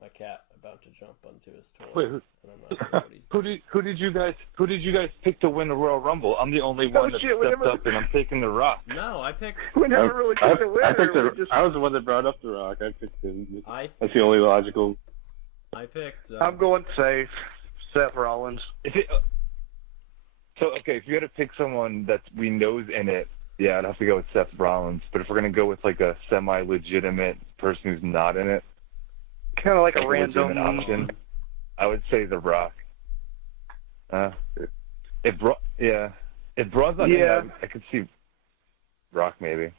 my cat about to jump onto his toy. Wait, and I'm not sure what he's doing. who did you guys pick to win the Royal Rumble? I'm the only one that stepped up, and I'm taking The Rock. No, I picked. We never really picked a winner. I was the one that brought up The Rock. I picked him. That's the only logical. I picked. I'm going safe. Seth Rollins. If you had to pick someone that we know's in it, yeah, I'd have to go with Seth Rollins. But if we're gonna go with like a semi-legitimate person who's not in it, Kind of like a legitimate random option, I would say The Rock. If Braun's not in it, I could see Rock maybe.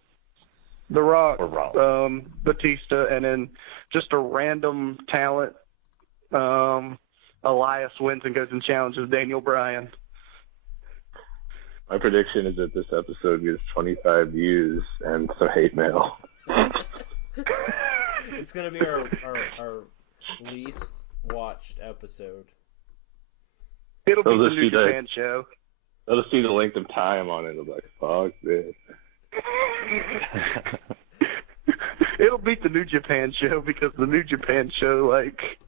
The Rock, or Rollins. Batista, and then just a random talent. Elias wins and goes and challenges Daniel Bryan. My prediction is that this episode gets 25 views and some hate mail. It's gonna be our least watched episode. It'll be the New Japan show. They'll just see the length of time on it. I'm like, fuck this. It'll beat the New Japan show because the New Japan show, like,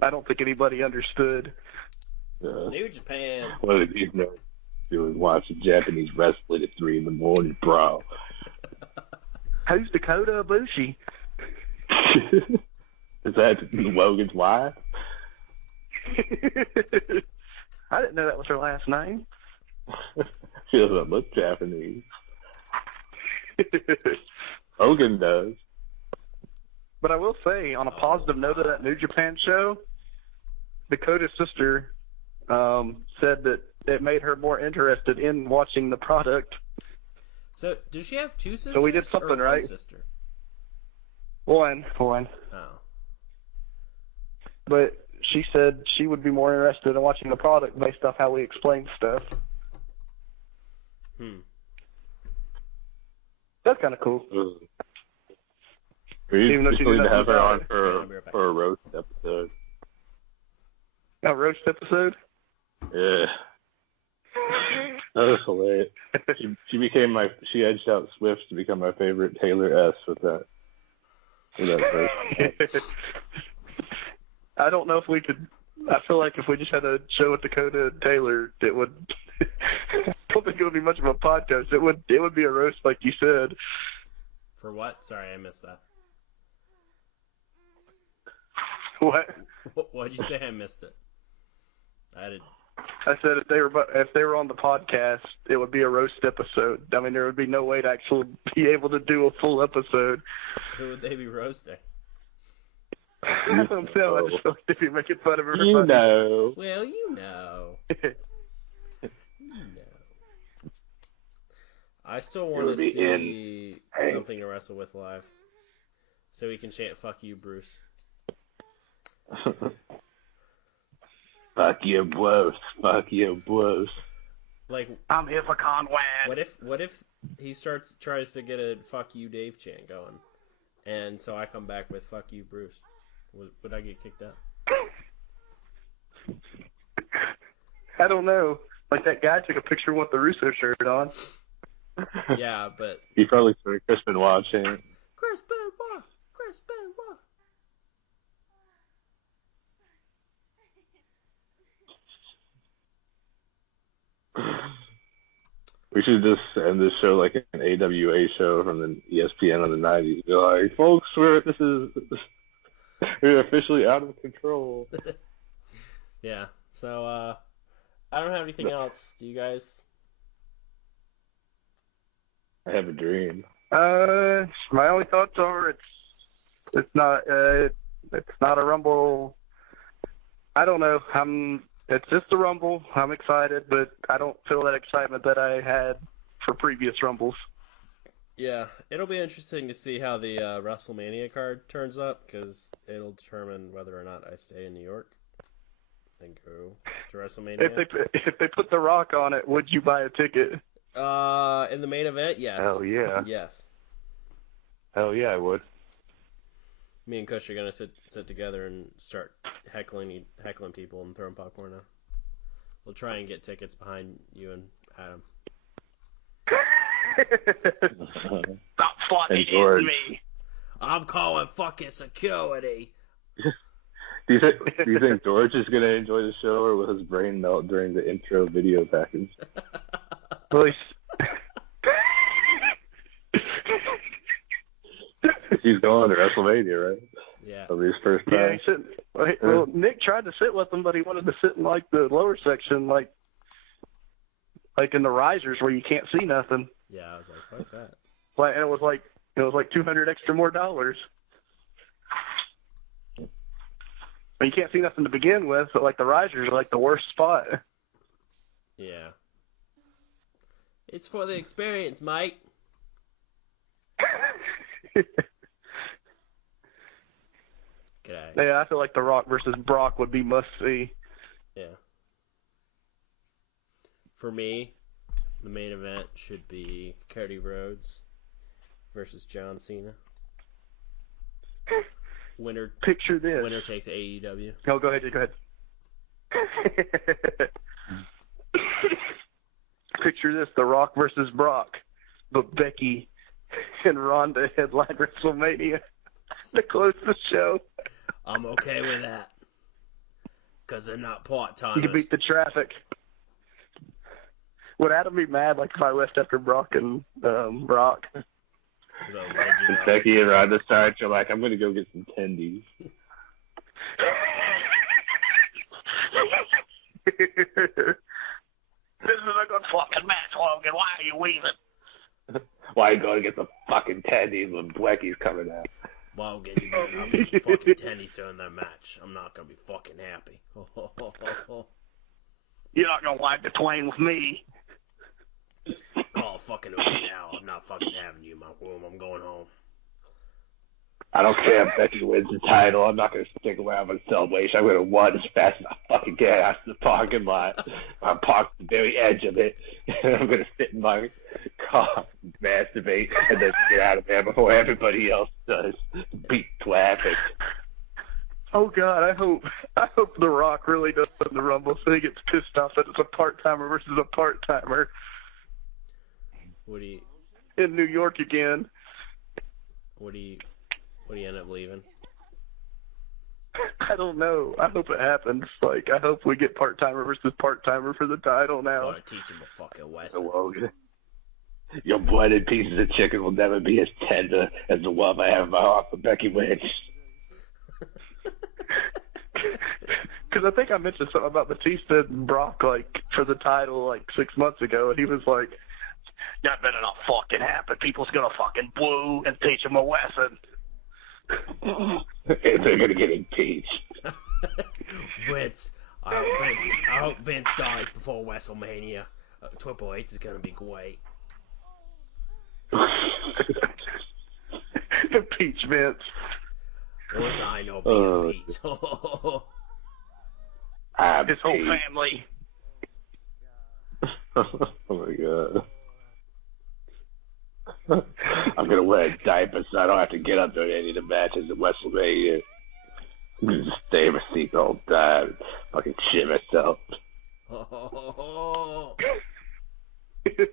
I don't think anybody understood. New Japan. What did you know? Doing watching Japanese wrestling at 3 a.m, bro. Who's Dakota Ibushi? Is that Logan's wife? I didn't know that was her last name. She doesn't look Japanese. Hogan does. But I will say, on a positive note of that New Japan show, Dakota's sister said that it made her more interested in watching the product. So, does she have two sisters? So we did something or right. One sister? One. Oh. But she said she would be more interested in watching the product based off how we explained stuff. That's kind of cool. We Even though she need didn't to have her know on it. for a roast episode. A roast episode? Yeah. That was hilarious. She edged out Swift to become my favorite Taylor S with that verse. I don't know if we could. I feel like if we just had a show with Dakota and Taylor, it would. I don't think it would be much of a podcast. It would be a roast, like you said. For what? Sorry, I missed that. What? What'd you say? I missed it. I said if they were on the podcast, it would be a roast episode. I mean, there would be no way to actually be able to do a full episode. Who would they be roasting? I don't know. I just feel like they'd be making fun of everybody. You know. Well, you know. I still want to see something to wrestle with live, so we can chant "Fuck you, Bruce." Fuck you, Bruce. Fuck you, Bruce. Like, I'm here for Conrad. What if he tries to get a "Fuck you, Dave" chant going, and so I come back with "Fuck you, Bruce"? Would I get kicked out? I don't know. Like that guy took a picture with the Russo shirt on. Yeah, but He probably started Chris Benoit chant. Chris Benoit. We should just end this show like an AWA show from the ESPN on the 90s. Be like, folks, we're officially out of control. Yeah. So I don't have anything else. Do you guys? I have a dream. My only thoughts are it's not a Rumble. I don't know. It's just a Rumble. I'm excited, but I don't feel that excitement that I had for previous Rumbles. Yeah, it'll be interesting to see how the WrestleMania card turns up, because it'll determine whether or not I stay in New York and go to WrestleMania. If they put The Rock on it, would you buy a ticket? In the main event, yes. Hell yeah. Yes. Hell yeah, I would. Me and Kush are gonna sit together and start heckling people and throwing popcorn out. We'll try and get tickets behind you and Adam. Stop fucking George. me. I'm calling fucking security. Do you think George is gonna enjoy the show, or will his brain melt during the intro video package? Well, He's going to WrestleMania, right? Yeah. That'll be his first yeah, time. well, Nick tried to sit with him, but he wanted to sit in like the lower section, like in the risers where you can't see nothing. Yeah, I was like, fuck that. And it was like $200 extra more dollars. But you can't see nothing to begin with, so like the risers are like the worst spot. Yeah. It's for the experience, mate. G'day. Yeah, I feel like The Rock versus Brock would be must see. Yeah. For me, the main event should be Cody Rhodes versus John Cena. Winner Picture this. Winner takes AEW. Oh, go ahead. Picture this: The Rock versus Brock, but Becky and Ronda headline WrestleMania to close the show. I'm okay with that. Because they're not part-timers. You can beat the traffic. Would Adam be mad like if I left after Brock and Brock? The legend of- Becky and Ronda start, you're like, I'm gonna go get some tendies. This is a good fucking match, Logan. Why are you leaving? Why you going to get some fucking tendies when Becky's coming out? Well, get you better not be fucking tennies during that match. I'm not gonna be fucking happy. You're not gonna like the twain with me. Call fucking Uber now. I'm not fucking having you in my room. I'm going home. I don't care if Becky wins the title. I'm not going to stick around for the celebration. I'm going to run as fast as I fucking can out to the parking lot. I'm parked at the very edge of it. And I'm going to sit in my car, masturbate, and then get out of there before everybody else does. Beat traffic. Oh God, I hope The Rock really does win the Rumble, so he gets pissed off that it's a part-timer versus a part-timer Would he in New York again. end up leaving? I don't know. I hope it happens. Like, I hope we get part-timer versus part-timer for the title now. Gotta teach him a fucking lesson. Wogan. Your blooded pieces of chicken will never be as tender as the one I have in my heart for Becky Lynch. Because I think I mentioned something about Batista and Brock, like, for the title, like, 6 months ago, and he was like, that better not fucking happen. People's gonna fucking boo and teach him a lesson. They're going to get impeached. Vince, I hope Vince dies before WrestleMania. Triple H is gonna be great. Impeach Vince. What was I know being impeached? His whole family. Oh my God. I'm gonna wear diapers so I don't have to get up during any of the matches at WrestleMania. I'm gonna just stay in my seat the whole time, fucking shit myself. It's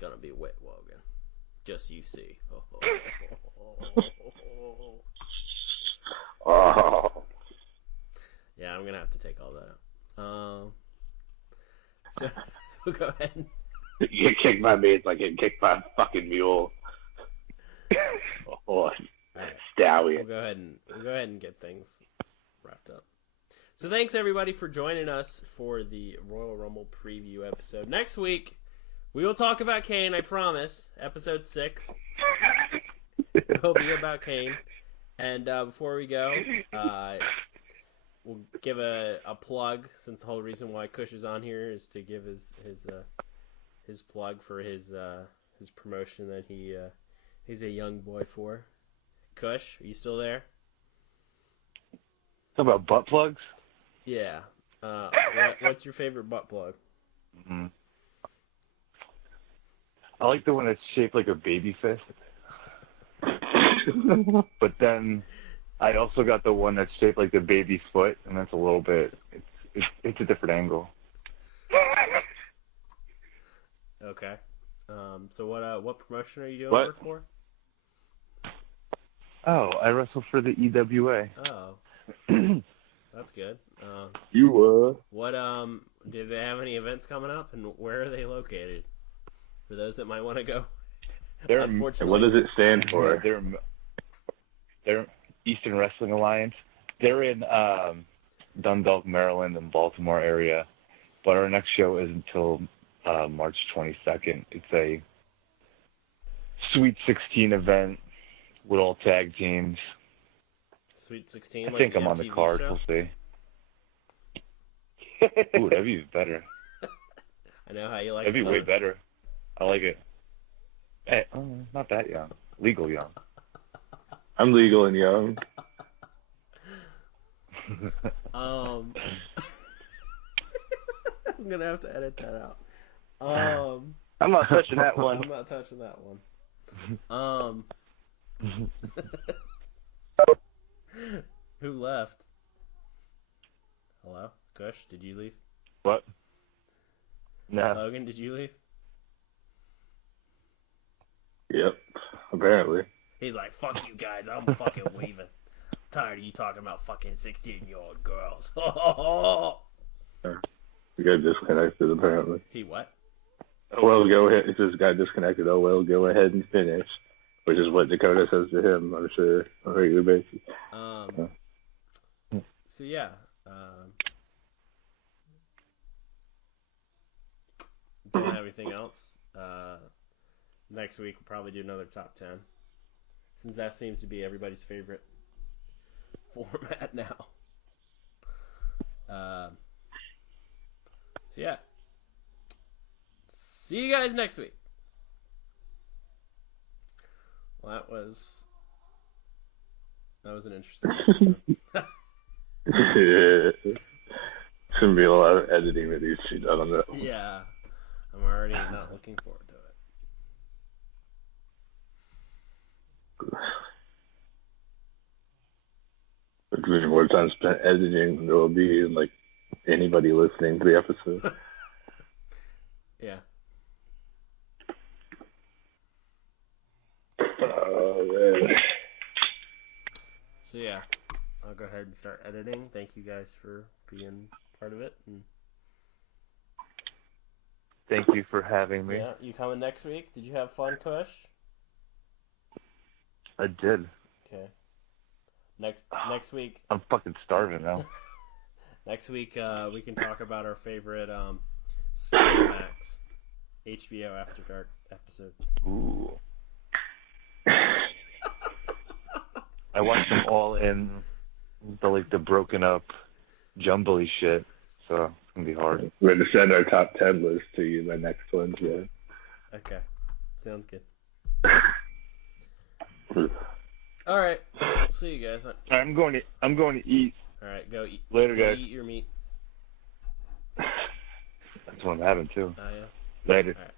gonna be wet, Wogan. Just you see. Oh. Yeah, I'm gonna have to take all that out. So we'll go ahead and You get kicked by me, it's like getting kicked by a fucking mule. A horse. we'll Stallion. go ahead and get things wrapped up. So thanks everybody for joining us for the Royal Rumble preview episode. Next week, we will talk about Kane, I promise. Episode 6 will be about Kane. And before we go, we'll give a plug, since the whole reason why Kush is on here is to give his plug for his promotion that he's a young boy for. Kush, are you still there? Talk about butt plugs? Yeah. What's your favorite butt plug? Mm-hmm. I like the one that's shaped like a baby fist. But then I also got the one that's shaped like the baby's foot, and that's a little bit. It's a different angle. Okay. So what promotion are you doing What? work for? Oh, I wrestle for the EWA. Oh. That's good. What do they have any events coming up, and where are they located? For those that might want to go. Unfortunately, What does it stand for? They're Eastern Wrestling Alliance. They're in Dundalk, Maryland, and Baltimore area. But our next show isn't until March 22nd. It's a Sweet 16 event with all tag teams. Sweet 16. I think like I'm on the card. show? We'll see. Ooh, that'd be better. I know how you like. That'd be way better. I like it. Hey, not that young. Legal young. I'm legal and young. I'm gonna have to edit that out. I'm not touching that one. I'm not touching that one. Who left? Hello? Kush, did you leave? What? No. Logan, did you leave? Yep, apparently. He's like, fuck you guys, I'm fucking leaving. I'm tired of you talking about fucking 16-year-old girls. We got disconnected, apparently. He what? Oh, well, go ahead. It just got disconnected. Oh, well, go ahead and finish. Which is what Dakota says to him, I'm sure, on a regular basis. So, yeah. Don't have anything else. Next week, we'll probably do another top 10. Since that seems to be everybody's favorite format now. So, yeah. See you guys next week. Well, that was an interesting episode. Yeah. It's going to be a lot of editing that needs to be done on that one. Yeah. I'm already not looking forward to it. There's more time spent editing than there will be in, like, anybody listening to the episode. Yeah. Oh, man. So, yeah. I'll go ahead and start editing. Thank you guys for being part of it. And Thank you for having me. yeah, you coming next week? Did you have fun, Kush? I did. Okay. Next week. I'm fucking starving now. Next week, we can talk about our favorite Cinemax HBO After Dark episodes. Ooh. I watched them all in the broken up, jumbly shit. So it's gonna be hard. We're going to send our top 10 list to you by next Wednesday. Okay, sounds good. All right, see you guys. I'm going to eat. All right, go eat. Later, go guys. Eat your meat. That's what I'm having too. Oh yeah. Later. All right.